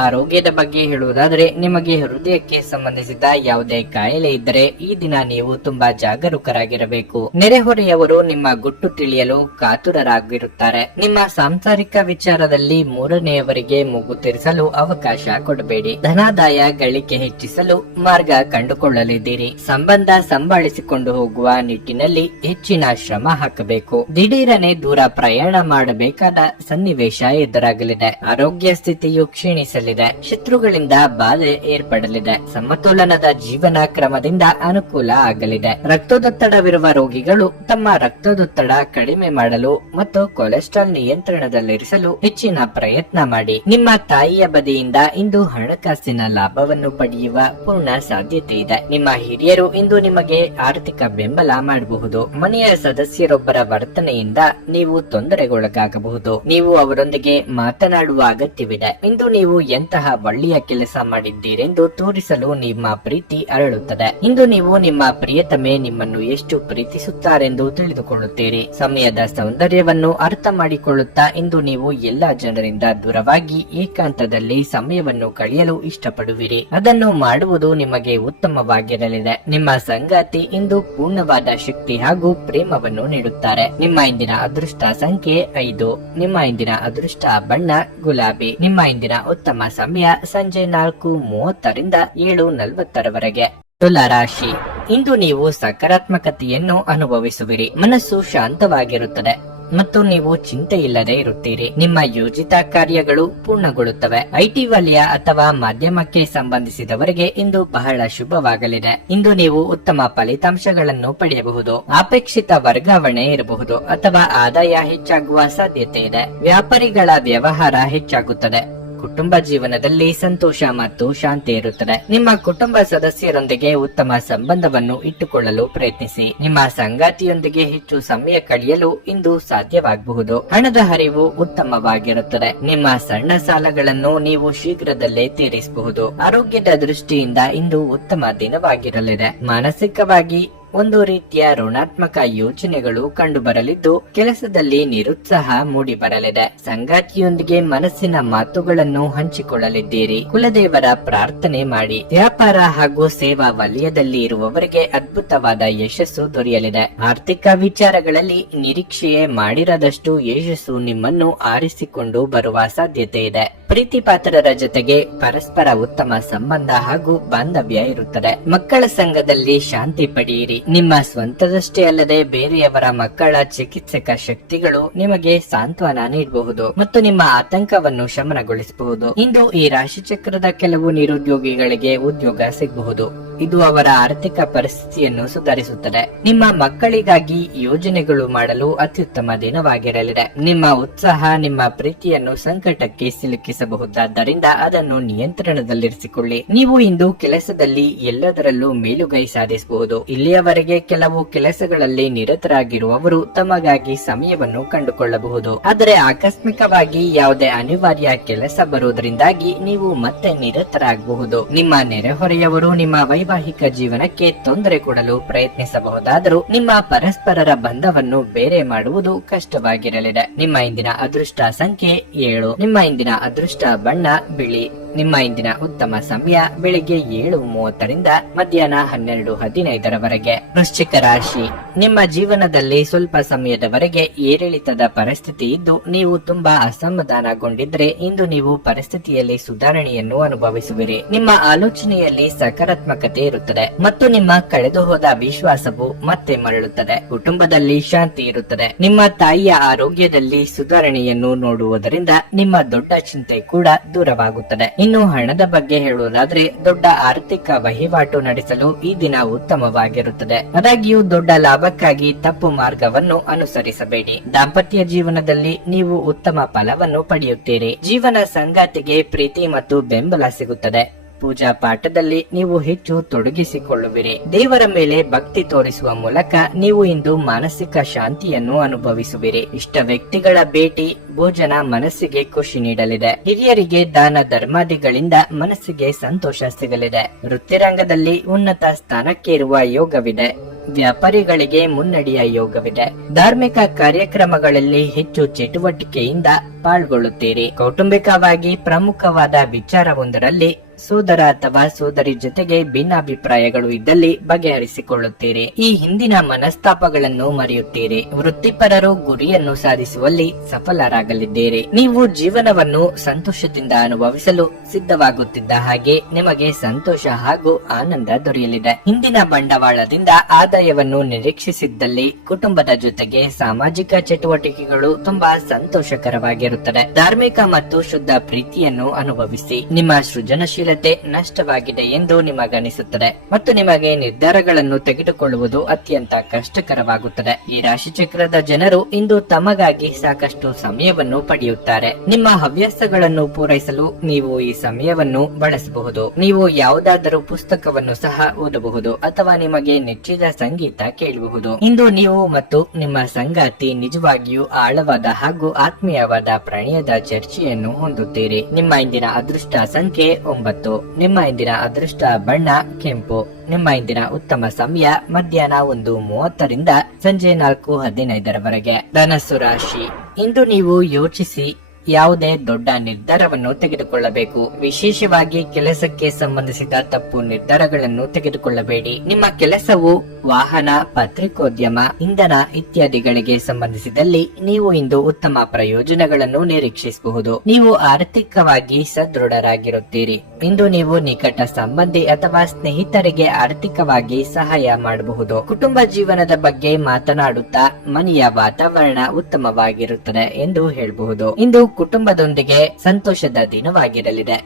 ಆರೋಗ್ಯದ ಬಗ್ಗೆ ಹೇಳುವುದಾದರೆ ನಿಮಗೆ ಹೃದಯಕ್ಕೆ ಸಂಬಂಧಿಸಿದ ಯಾವುದೇ ಕಾಯಿಲೆ ಇದ್ದರೆ ಈ ದಿನ ನೀವು ತುಂಬಾ ಜಾಗರೂಕರಾಗಿರಬೇಕು. ನೆರೆಹೊರೆಯವರು ನಿಮ್ಮ ಗುಟ್ಟು ತಿಳಿಯಲು ಕಾತುರರಾಗಿರುತ್ತಾರೆ. ನಿಮ್ಮ ಸಾಂಸಾರಿಕ ವಿಚಾರದಲ್ಲಿ ಮೂರನೆಯವರಿಗೆ ಮೂಗು ತಿರ್ಸಲು ಅವಕಾಶ ಕೊಡಬೇಡಿ. ಧನಾದಾಯ ಗಳಿಕೆ ಹೆಚ್ಚಿಸಲು ಮಾರ್ಗ ಕಂಡುಕೊಳ್ಳಲಿದ್ದೀರಿ. ಸಂಬಂಧ ಸಂಭಾಳಿಸಿಕೊಂಡು ಹೋಗುವ ನಿಟ್ಟಿನಲ್ಲಿ ಹೆಚ್ಚಿನ ಶ್ರಮ ಹಾಕಬೇಕು. ದಿಢೀರನೆ ದೂರ ಪ್ರಯಾಣ ಮಾಡಬೇಕಾದ ಸನ್ನಿವೇಶ ಎದುರಾಗಲಿದೆ. ಆರೋಗ್ಯ ಸ್ಥಿತಿಯು ಕ್ಷೀಣಿಸಲಿದೆ. ಶತ್ರುಗಳಿಂದ ಬಾಧೆ ಏರ್ಪಡಲಿದೆ. ಸಮತೋಲನದ ಜೀವನ ಕ್ರಮದಿಂದ ಅನುಕೂಲ ಆಗಲಿದೆ. ರಕ್ತದೊತ್ತಡವಿರುವ ರೋಗಿಗಳು ತಮ್ಮ ರಕ್ತದೊತ್ತಡ ಕಡಿಮೆ ಮಾಡಲು ಮತ್ತು ಕೊಲೆಸ್ಟ್ರಾಲ್ ನಿಯಂತ್ರಣದಲ್ಲಿರಿಸಲು ಹೆಚ್ಚಿನ ಪ್ರಯತ್ನ ಮಾಡಿ. ನಿಮ್ಮ ತಾಯಿಯ ಬದಿಯಿಂದ ಇಂದು ಹಣಕಾಸಿನ ಲಾಭವನ್ನು ಪಡೆಯುವ ಪೂರ್ಣ ಸಾಧ್ಯತೆ ಇದೆ. ನಿಮ್ಮ ಹಿರಿಯರು ಇಂದು ನಿಮಗೆ ಆರ್ಥಿಕ ಬೆಂಬಲ ಮಾಡಬಹುದು. ಮನೆಯ ಸದಸ್ಯರೊಬ್ಬರ ವರ್ತನೆಯಿಂದ ನೀವು ತೊಂದರೆಗೊಳಗಾಗಬಹುದು. ನೀವು ಅವರೊಂದಿಗೆ ಮಾತನಾಡುವ ಅಗತ್ಯವಿದೆ. ಇಂದು ನೀವು ಎಂತಹ ಒಳ್ಳೆಯ ಕೆಲಸ ಮಾಡಿದ್ದೀರೆಂದು ತೋರಿಸಲು ನಿಮ್ಮ ಪ್ರೀತಿ ಅರಳುತ್ತದೆ. ಇಂದು ನೀವು ನಿಮ್ಮ ಪ್ರಿಯತಮೆ ನಿಮ್ಮನ್ನು ಎಷ್ಟು ಪ್ರೀತಿಸುತ್ತಾರೆಂದು ತಿಳಿದುಕೊಳ್ಳುತ್ತೀರಿ. ಸಮಯದ ಸೌಂದರ್ಯವನ್ನು ಅರ್ಥ ಮಾಡಿಕೊಳ್ಳುತ್ತಾ ಇಂದು ನೀವು ಎಲ್ಲಾ ಜನರಿಂದ ದೂರವಾಗಿ ಏಕಾಂತದಲ್ಲಿ ಸಮಯವನ್ನು ಕಳೆಯಲು ಇಷ್ಟಪಡುವಿರಿ. ಅದನ್ನು ಮಾಡುವುದು ನಿಮಗೆ ಉತ್ತಮವಾಗಿರಲಿದೆ. ನಿಮ್ಮ ಸಂಗಾತಿ ಇಂದು ಪೂರ್ಣವಾದ ಶಕ್ತಿ ಹಾಗೂ ಪ್ರೇಮವನ್ನು ನೀಡುತ್ತಾರೆ. ನಿಮ್ಮ ಇಂದಿನ ಅದೃಷ್ಟ ಸಂಖ್ಯೆ 5. ನಿಮ್ಮ ಇಂದಿನ ಅದೃಷ್ಟ ಬಣ್ಣ ಗುಲಾಬಿ. ನಿಮ್ಮ ಇಂದಿನ ಉತ್ತಮ ಸಮಯ ಸಂಜೆ 4:30 ರಿಂದ 7:40 ತುಲಾ ರಾಶಿ. ಇಂದು ನೀವು ಸಕಾರಾತ್ಮಕತೆಯನ್ನು ಅನುಭವಿಸುವಿರಿ. ಮನಸ್ಸು ಶಾಂತವಾಗಿರುತ್ತದೆ ಮತ್ತು ನೀವು ಚಿಂತೆ ಇಲ್ಲದೆ ಇರುತ್ತೀರಿ. ನಿಮ್ಮ ಯೋಜಿತ ಕಾರ್ಯಗಳು ಪೂರ್ಣಗೊಳ್ಳುತ್ತವೆ. ಐಟಿ ವಲಯ ಅಥವಾ ಮಾಧ್ಯಮಕ್ಕೆ ಸಂಬಂಧಿಸಿದವರಿಗೆ ಇಂದು ಬಹಳ ಶುಭವಾಗಲಿದೆ. ಇಂದು ನೀವು ಉತ್ತಮ ಫಲಿತಾಂಶಗಳನ್ನು ಪಡೆಯಬಹುದು. ಅಪೇಕ್ಷಿತ ವರ್ಗಾವಣೆ ಇರಬಹುದು ಅಥವಾ ಆದಾಯ ಹೆಚ್ಚಾಗುವ ಸಾಧ್ಯತೆ ಇದೆ. ವ್ಯಾಪಾರಿಗಳ ವ್ಯವಹಾರ ಹೆಚ್ಚಾಗುತ್ತದೆ. ಕುಟುಂಬ ಜೀವನದಲ್ಲಿ ಸಂತೋಷ ಮತ್ತು ಶಾಂತಿ ಇರುತ್ತದೆ. ನಿಮ್ಮ ಕುಟುಂಬ ಸದಸ್ಯರೊಂದಿಗೆ ಉತ್ತಮ ಸಂಬಂಧವನ್ನು ಇಟ್ಟುಕೊಳ್ಳಲು ಪ್ರಯತ್ನಿಸಿ. ನಿಮ್ಮ ಸಂಗಾತಿಯೊಂದಿಗೆ ಹೆಚ್ಚು ಸಮಯ ಕಳೆಯಲು ಇಂದು ಸಾಧ್ಯವಾಗಬಹುದು. ಹಣದ ಹರಿವು ಉತ್ತಮವಾಗಿರುತ್ತದೆ. ನಿಮ್ಮ ಸಣ್ಣ ಸಾಲಗಳನ್ನು ನೀವು ಶೀಘ್ರದಲ್ಲೇ ತೀರಿಸಬಹುದು. ಆರೋಗ್ಯದ ದೃಷ್ಟಿಯಿಂದ ಇಂದು ಉತ್ತಮ ದಿನವಾಗಿರಲಿದೆ. ಮಾನಸಿಕವಾಗಿ ಒಂದು ರೀತಿಯ ಋಣಾತ್ಮಕ ಯೋಚನೆಗಳು ಕಂಡುಬರಲಿದ್ದು ಕೆಲಸದಲ್ಲಿ ನಿರುತ್ಸಾಹ ಮೂಡಿ ಬರಲಿದೆ. ಸಂಗಾತಿಯೊಂದಿಗೆ ಮನಸ್ಸಿನ ಮಾತುಗಳನ್ನು ಹಂಚಿಕೊಳ್ಳಲಿದ್ದೀರಿ. ಕುಲದೇವರ ಪ್ರಾರ್ಥನೆ ಮಾಡಿ. ವ್ಯಾಪಾರ ಹಾಗೂ ಸೇವಾ ವಲಯದಲ್ಲಿ ಇರುವವರಿಗೆ ಅದ್ಭುತವಾದ ಯಶಸ್ಸು ದೊರೆಯಲಿದೆ. ಆರ್ಥಿಕ ವಿಚಾರಗಳಲ್ಲಿ ನಿರೀಕ್ಷೆಯೇ ಮಾಡಿರದಷ್ಟು ಯಶಸ್ಸು ನಿಮ್ಮನ್ನು ಆರಿಸಿಕೊಂಡು ಬರುವ ಸಾಧ್ಯತೆ ಇದೆ. ಪ್ರೀತಿ ಪಾತ್ರರ ಜೊತೆಗೆ ಪರಸ್ಪರ ಉತ್ತಮ ಸಂಬಂಧ ಹಾಗೂ ಬಾಂಧವ್ಯ ಇರುತ್ತದೆ. ಮಕ್ಕಳ ಸಂಘದಲ್ಲಿ ಶಾಂತಿ ಪಡೆಯಿರಿ. ನಿಮ್ಮ ಸ್ವಂತದಷ್ಟೇ ಅಲ್ಲದೆ ಬೇರೆಯವರ ಮಕ್ಕಳ ಚಿಕಿತ್ಸಕ ಶಕ್ತಿಗಳು ನಿಮಗೆ ಸಾಂತ್ವನ ನೀಡಬಹುದು ಮತ್ತು ನಿಮ್ಮ ಆತಂಕವನ್ನು ಶಮನಗೊಳಿಸಬಹುದು. ಇಂದು ಈ ರಾಶಿ ಚಕ್ರದ ಕೆಲವು ನಿರುದ್ಯೋಗಿಗಳಿಗೆ ಉದ್ಯೋಗ ಸಿಗಬಹುದು. ಇದು ಅವರ ಆರ್ಥಿಕ ಪರಿಸ್ಥಿತಿಯನ್ನು ಸುಧಾರಿಸುತ್ತದೆ. ನಿಮ್ಮ ಮಕ್ಕಳಿಗಾಗಿ ಯೋಜನೆಗಳು ಮಾಡಲು ಅತ್ಯುತ್ತಮ ದಿನವಾಗಿರಲಿದೆ. ನಿಮ್ಮ ಉತ್ಸಾಹ ನಿಮ್ಮ ಪ್ರೀತಿಯನ್ನು ಸಂಕಟಕ್ಕೆ ಸಿಲುಕಿಸಬಹುದಾದ್ದರಿಂದ ಅದನ್ನು ನಿಯಂತ್ರಣದಲ್ಲಿರಿಸಿಕೊಳ್ಳಿ. ನೀವು ಇಂದು ಕೆಲಸದಲ್ಲಿ ಎಲ್ಲದರಲ್ಲೂ ಮೇಲುಗೈ ಸಾಧಿಸಬಹುದು. ಇಲ್ಲಿಯವರೆಗೆ ಕೆಲವು ಕೆಲಸಗಳಲ್ಲಿ ನಿರತರಾಗಿರುವವರು ತಮಗಾಗಿ ಸಮಯವನ್ನು ಕಂಡುಕೊಳ್ಳಬಹುದು. ಆದರೆ ಆಕಸ್ಮಿಕವಾಗಿ ಯಾವುದೇ ಅನಿವಾರ್ಯ ಕೆಲಸ ಬರುವುದರಿಂದಾಗಿ ನೀವು ಮತ್ತೆ ನಿರತರಾಗಬಹುದು. ನಿಮ್ಮ ನೆರೆಹೊರೆಯವರು ನಿಮ್ಮ ವೈವಾಹಿಕ ಜೀವನಕ್ಕೆ ತೊಂದರೆ ಕೊಡಲು ಪ್ರಯತ್ನಿಸಬಹುದಾದರೂ ನಿಮ್ಮ ಪರಸ್ಪರರ ಬಂಧವನ್ನು ಬೇರೆ ಮಾಡುವುದು ಕಷ್ಟವಾಗಿರಲಿದೆ. ನಿಮ್ಮ ಇಂದಿನ ಅದೃಷ್ಟ ಸಂಖ್ಯೆ 7. ನಿಮ್ಮ ಇಂದಿನ ಅದೃಷ್ಟ ಬಣ್ಣ ಬಿಳಿ. ನಿಮ್ಮ ಇಂದಿನ ಉತ್ತಮ ಸಮಯ ಬೆಳಿಗ್ಗೆ 7:30ರಿಂದ ಮಧ್ಯಾಹ್ನ 12:15ರವರೆಗೆ. ವೃಶ್ಚಿಕ ರಾಶಿ, ನಿಮ್ಮ ಜೀವನದಲ್ಲಿ ಸ್ವಲ್ಪ ಸಮಯದವರೆಗೆ ಏರಿಳಿತದ ಪರಿಸ್ಥಿತಿ ಇದ್ದು ನೀವು ತುಂಬಾ ಅಸಮಾಧಾನಗೊಂಡಿದ್ರೆ ಇಂದು ನೀವು ಪರಿಸ್ಥಿತಿಯಲ್ಲಿ ಸುಧಾರಣೆಯನ್ನು ಅನುಭವಿಸುವಿರಿ. ನಿಮ್ಮ ಆಲೋಚನೆಯಲ್ಲಿ ಸಕಾರಾತ್ಮಕತೆ ಇರುತ್ತದೆ ಮತ್ತು ನಿಮ್ಮ ಕಳೆದು ಹೋದ ವಿಶ್ವಾಸವು ಮತ್ತೆ ಮರಳುತ್ತದೆ. ಕುಟುಂಬದಲ್ಲಿ ಶಾಂತಿ ಇರುತ್ತದೆ. ನಿಮ್ಮ ತಾಯಿಯ ಆರೋಗ್ಯದಲ್ಲಿ ಸುಧಾರಣೆಯನ್ನು ನೋಡುವುದರಿಂದ ನಿಮ್ಮ ದೊಡ್ಡ ಚಿಂತೆ ಕೂಡ ದೂರವಾಗುತ್ತದೆ. ಇನ್ನು ಹಣದ ಬಗ್ಗೆ ಹೇಳುವುದಾದ್ರೆ ದೊಡ್ಡ ಆರ್ಥಿಕ ವಹಿವಾಟು ನಡೆಸಲು ಈ ದಿನ ಉತ್ತಮವಾಗಿರುತ್ತದೆ. ಆದಾಗ್ಯೂ ದೊಡ್ಡ ಲಾಭಕ್ಕಾಗಿ ತಪ್ಪು ಮಾರ್ಗವನ್ನು ಅನುಸರಿಸಬೇಡಿ. ದಾಂಪತ್ಯ ಜೀವನದಲ್ಲಿ ನೀವು ಉತ್ತಮ ಫಲವನ್ನು ಪಡೆಯುತ್ತೀರಿ. ಜೀವನ ಸಂಗಾತಿಗೆ ಪ್ರೀತಿ ಮತ್ತು ಬೆಂಬಲ ಸಿಗುತ್ತದೆ. ಪೂಜಾ ಪಾಠದಲ್ಲಿ ನೀವು ಹೆಚ್ಚು ತೊಡಗಿಸಿಕೊಳ್ಳುವಿರಿ. ದೇವರ ಮೇಲೆ ಭಕ್ತಿ ತೋರಿಸುವ ಮೂಲಕ ನೀವು ಇಂದು ಮಾನಸಿಕ ಶಾಂತಿಯನ್ನು ಅನುಭವಿಸುವಿರಿ. ಇಷ್ಟ ವ್ಯಕ್ತಿಗಳ ಭೇಟಿ ಭೋಜನ ಮನಸ್ಸಿಗೆ ಖುಷಿ ನೀಡಲಿದೆ. ಹಿರಿಯರಿಗೆ ದಾನ ಧರ್ಮಾದಿಗಳಿಂದ ಮನಸ್ಸಿಗೆ ಸಂತೋಷ ಸಿಗಲಿದೆ. ವೃತ್ತಿರಂಗದಲ್ಲಿ ಉನ್ನತ ಸ್ಥಾನಕ್ಕೆ ಇರುವ ಯೋಗವಿದೆ. ವ್ಯಾಪಾರಿಗಳಿಗೆ ಮುನ್ನಡೆಯ ಯೋಗವಿದೆ. ಧಾರ್ಮಿಕ ಕಾರ್ಯಕ್ರಮಗಳಲ್ಲಿ ಹೆಚ್ಚು ಚಟುವಟಿಕೆಯಿಂದ ಪಾಲ್ಗೊಳ್ಳುತ್ತೀರಿ. ಕೌಟುಂಬಿಕವಾಗಿ ಪ್ರಮುಖವಾದ ವಿಚಾರವೊಂದರಲ್ಲಿ ಸೋದರ ಅಥವಾ ಸೋದರಿ ಜೊತೆಗೆ ಭಿನ್ನಾಭಿಪ್ರಾಯಗಳು ಇದ್ದಲ್ಲಿ ಬಗೆಹರಿಸಿಕೊಳ್ಳುತ್ತೀರಿ. ಈ ಹಿಂದಿನ ಮನಸ್ತಾಪಗಳನ್ನು ಮರೆಯುತ್ತೀರಿ. ವೃತ್ತಿಪರರು ಗುರಿಯನ್ನು ಸಾಧಿಸುವಲ್ಲಿ ಸಫಲರಾಗಲಿದ್ದೀರಿ. ನೀವು ಜೀವನವನ್ನು ಸಂತೋಷದಿಂದ ಅನುಭವಿಸಲು ಸಿದ್ಧವಾಗುತ್ತಿದ್ದ ಹಾಗೆ ನಿಮಗೆ ಸಂತೋಷ ಹಾಗೂ ಆನಂದ ದೊರೆಯಲಿದೆ. ಹಿಂದಿನ ಬಂಡವಾಳದಿಂದ ಆದಾಯವನ್ನು ನಿರೀಕ್ಷಿಸಿದ್ದಲ್ಲಿ ಕುಟುಂಬದ ಜೊತೆಗೆ ಸಾಮಾಜಿಕ ಚಟುವಟಿಕೆಗಳು ತುಂಬಾ ಸಂತೋಷಕರವಾಗಿರುತ್ತದೆ. ಧಾರ್ಮಿಕ ಮತ್ತು ಶುದ್ಧ ಪ್ರೀತಿಯನ್ನು ಅನುಭವಿಸಿ. ನಿಮ್ಮ ಸೃಜನಶೀಲ ನಷ್ಟವಾಗಿದೆ ಎಂದು ನಿಮಗನಿಸುತ್ತದೆ ಮತ್ತು ನಿಮಗೆ ನಿರ್ಧಾರಗಳನ್ನು ತೆಗೆದುಕೊಳ್ಳುವುದು ಅತ್ಯಂತ ಕಷ್ಟಕರವಾಗುತ್ತದೆ. ಈ ರಾಶಿಚಕ್ರದ ಜನರು ಇಂದು ತಮಗಾಗಿ ಸಾಕಷ್ಟು ಸಮಯವನ್ನು ಪಡೆಯುತ್ತಾರೆ. ನಿಮ್ಮ ಹವ್ಯಾಸಗಳನ್ನು ಪೂರೈಸಲು ನೀವು ಈ ಸಮಯವನ್ನು ಬಳಸಬಹುದು. ನೀವು ಯಾವುದಾದರೂ ಪುಸ್ತಕವನ್ನು ಸಹ ಓದಬಹುದು ಅಥವಾ ನಿಮಗೆ ನೆಚ್ಚಿದ ಸಂಗೀತ ಕೇಳಬಹುದು. ಇಂದು ನೀವು ಮತ್ತು ನಿಮ್ಮ ಸಂಗಾತಿ ನಿಜವಾಗಿಯೂ ಆಳವಾದ ಹಾಗೂ ಆತ್ಮೀಯವಾದ ಪ್ರಣಯದ ಚರ್ಚೆಯನ್ನು ಹೊಂದುತ್ತೀರಿ. ನಿಮ್ಮ ಇಂದಿನ ಅದೃಷ್ಟ ಸಂಖ್ಯೆ 9. ನಿಮ್ಮ ಇಂದಿನ ಅದೃಷ್ಟ ಬಣ್ಣ ಕೆಂಪು. ನಿಮ್ಮ ಇಂದಿನ ಉತ್ತಮ ಸಮಯ ಮಧ್ಯಾಹ್ನ 1:30ರಿಂದ ಸಂಜೆ 4:15ರವರೆಗೆ. ಧನಸ್ಸು ರಾಶಿ, ಇಂದು ನೀವು ಯೋಚಿಸಿ ಯಾವುದೇ ದೊಡ್ಡ ನಿರ್ಧಾರವನ್ನು ತೆಗೆದುಕೊಳ್ಳಬೇಕು. ವಿಶೇಷವಾಗಿ ಕೆಲಸಕ್ಕೆ ಸಂಬಂಧಿಸಿದ ತಪ್ಪು ನಿರ್ಧಾರಗಳನ್ನು ತೆಗೆದುಕೊಳ್ಳಬೇಡಿ. ನಿಮ್ಮ ಕೆಲಸವು ವಾಹನ, ಪತ್ರಿಕೋದ್ಯಮ, ಇಂಧನ ಇತ್ಯಾದಿಗಳಿಗೆ ಸಂಬಂಧಿಸಿದಲ್ಲಿ ನೀವು ಇಂದು ಉತ್ತಮ ಪ್ರಯೋಜನಗಳನ್ನು ನಿರೀಕ್ಷಿಸಬಹುದು. ನೀವು ಆರ್ಥಿಕವಾಗಿ ಸದೃಢರಾಗಿರುತ್ತೀರಿ. ಇಂದು ನೀವು ನಿಕಟ ಸಂಬಂಧಿ ಅಥವಾ ಸ್ನೇಹಿತರಿಗೆ ಆರ್ಥಿಕವಾಗಿ ಸಹಾಯ ಮಾಡಬಹುದು. ಕುಟುಂಬ ಜೀವನದ ಬಗ್ಗೆ ಮಾತನಾಡುತ್ತಾ ಮನೆಯ ವಾತಾವರಣ ಉತ್ತಮವಾಗಿರುತ್ತದೆ ಎಂದು ಹೇಳಬಹುದು. ಇಂದು ಕುಟುಂಬದೊಂದಿಗೆ ಸಂತೋಷದ ದಿನವಾಗಿರಲಿದೆ.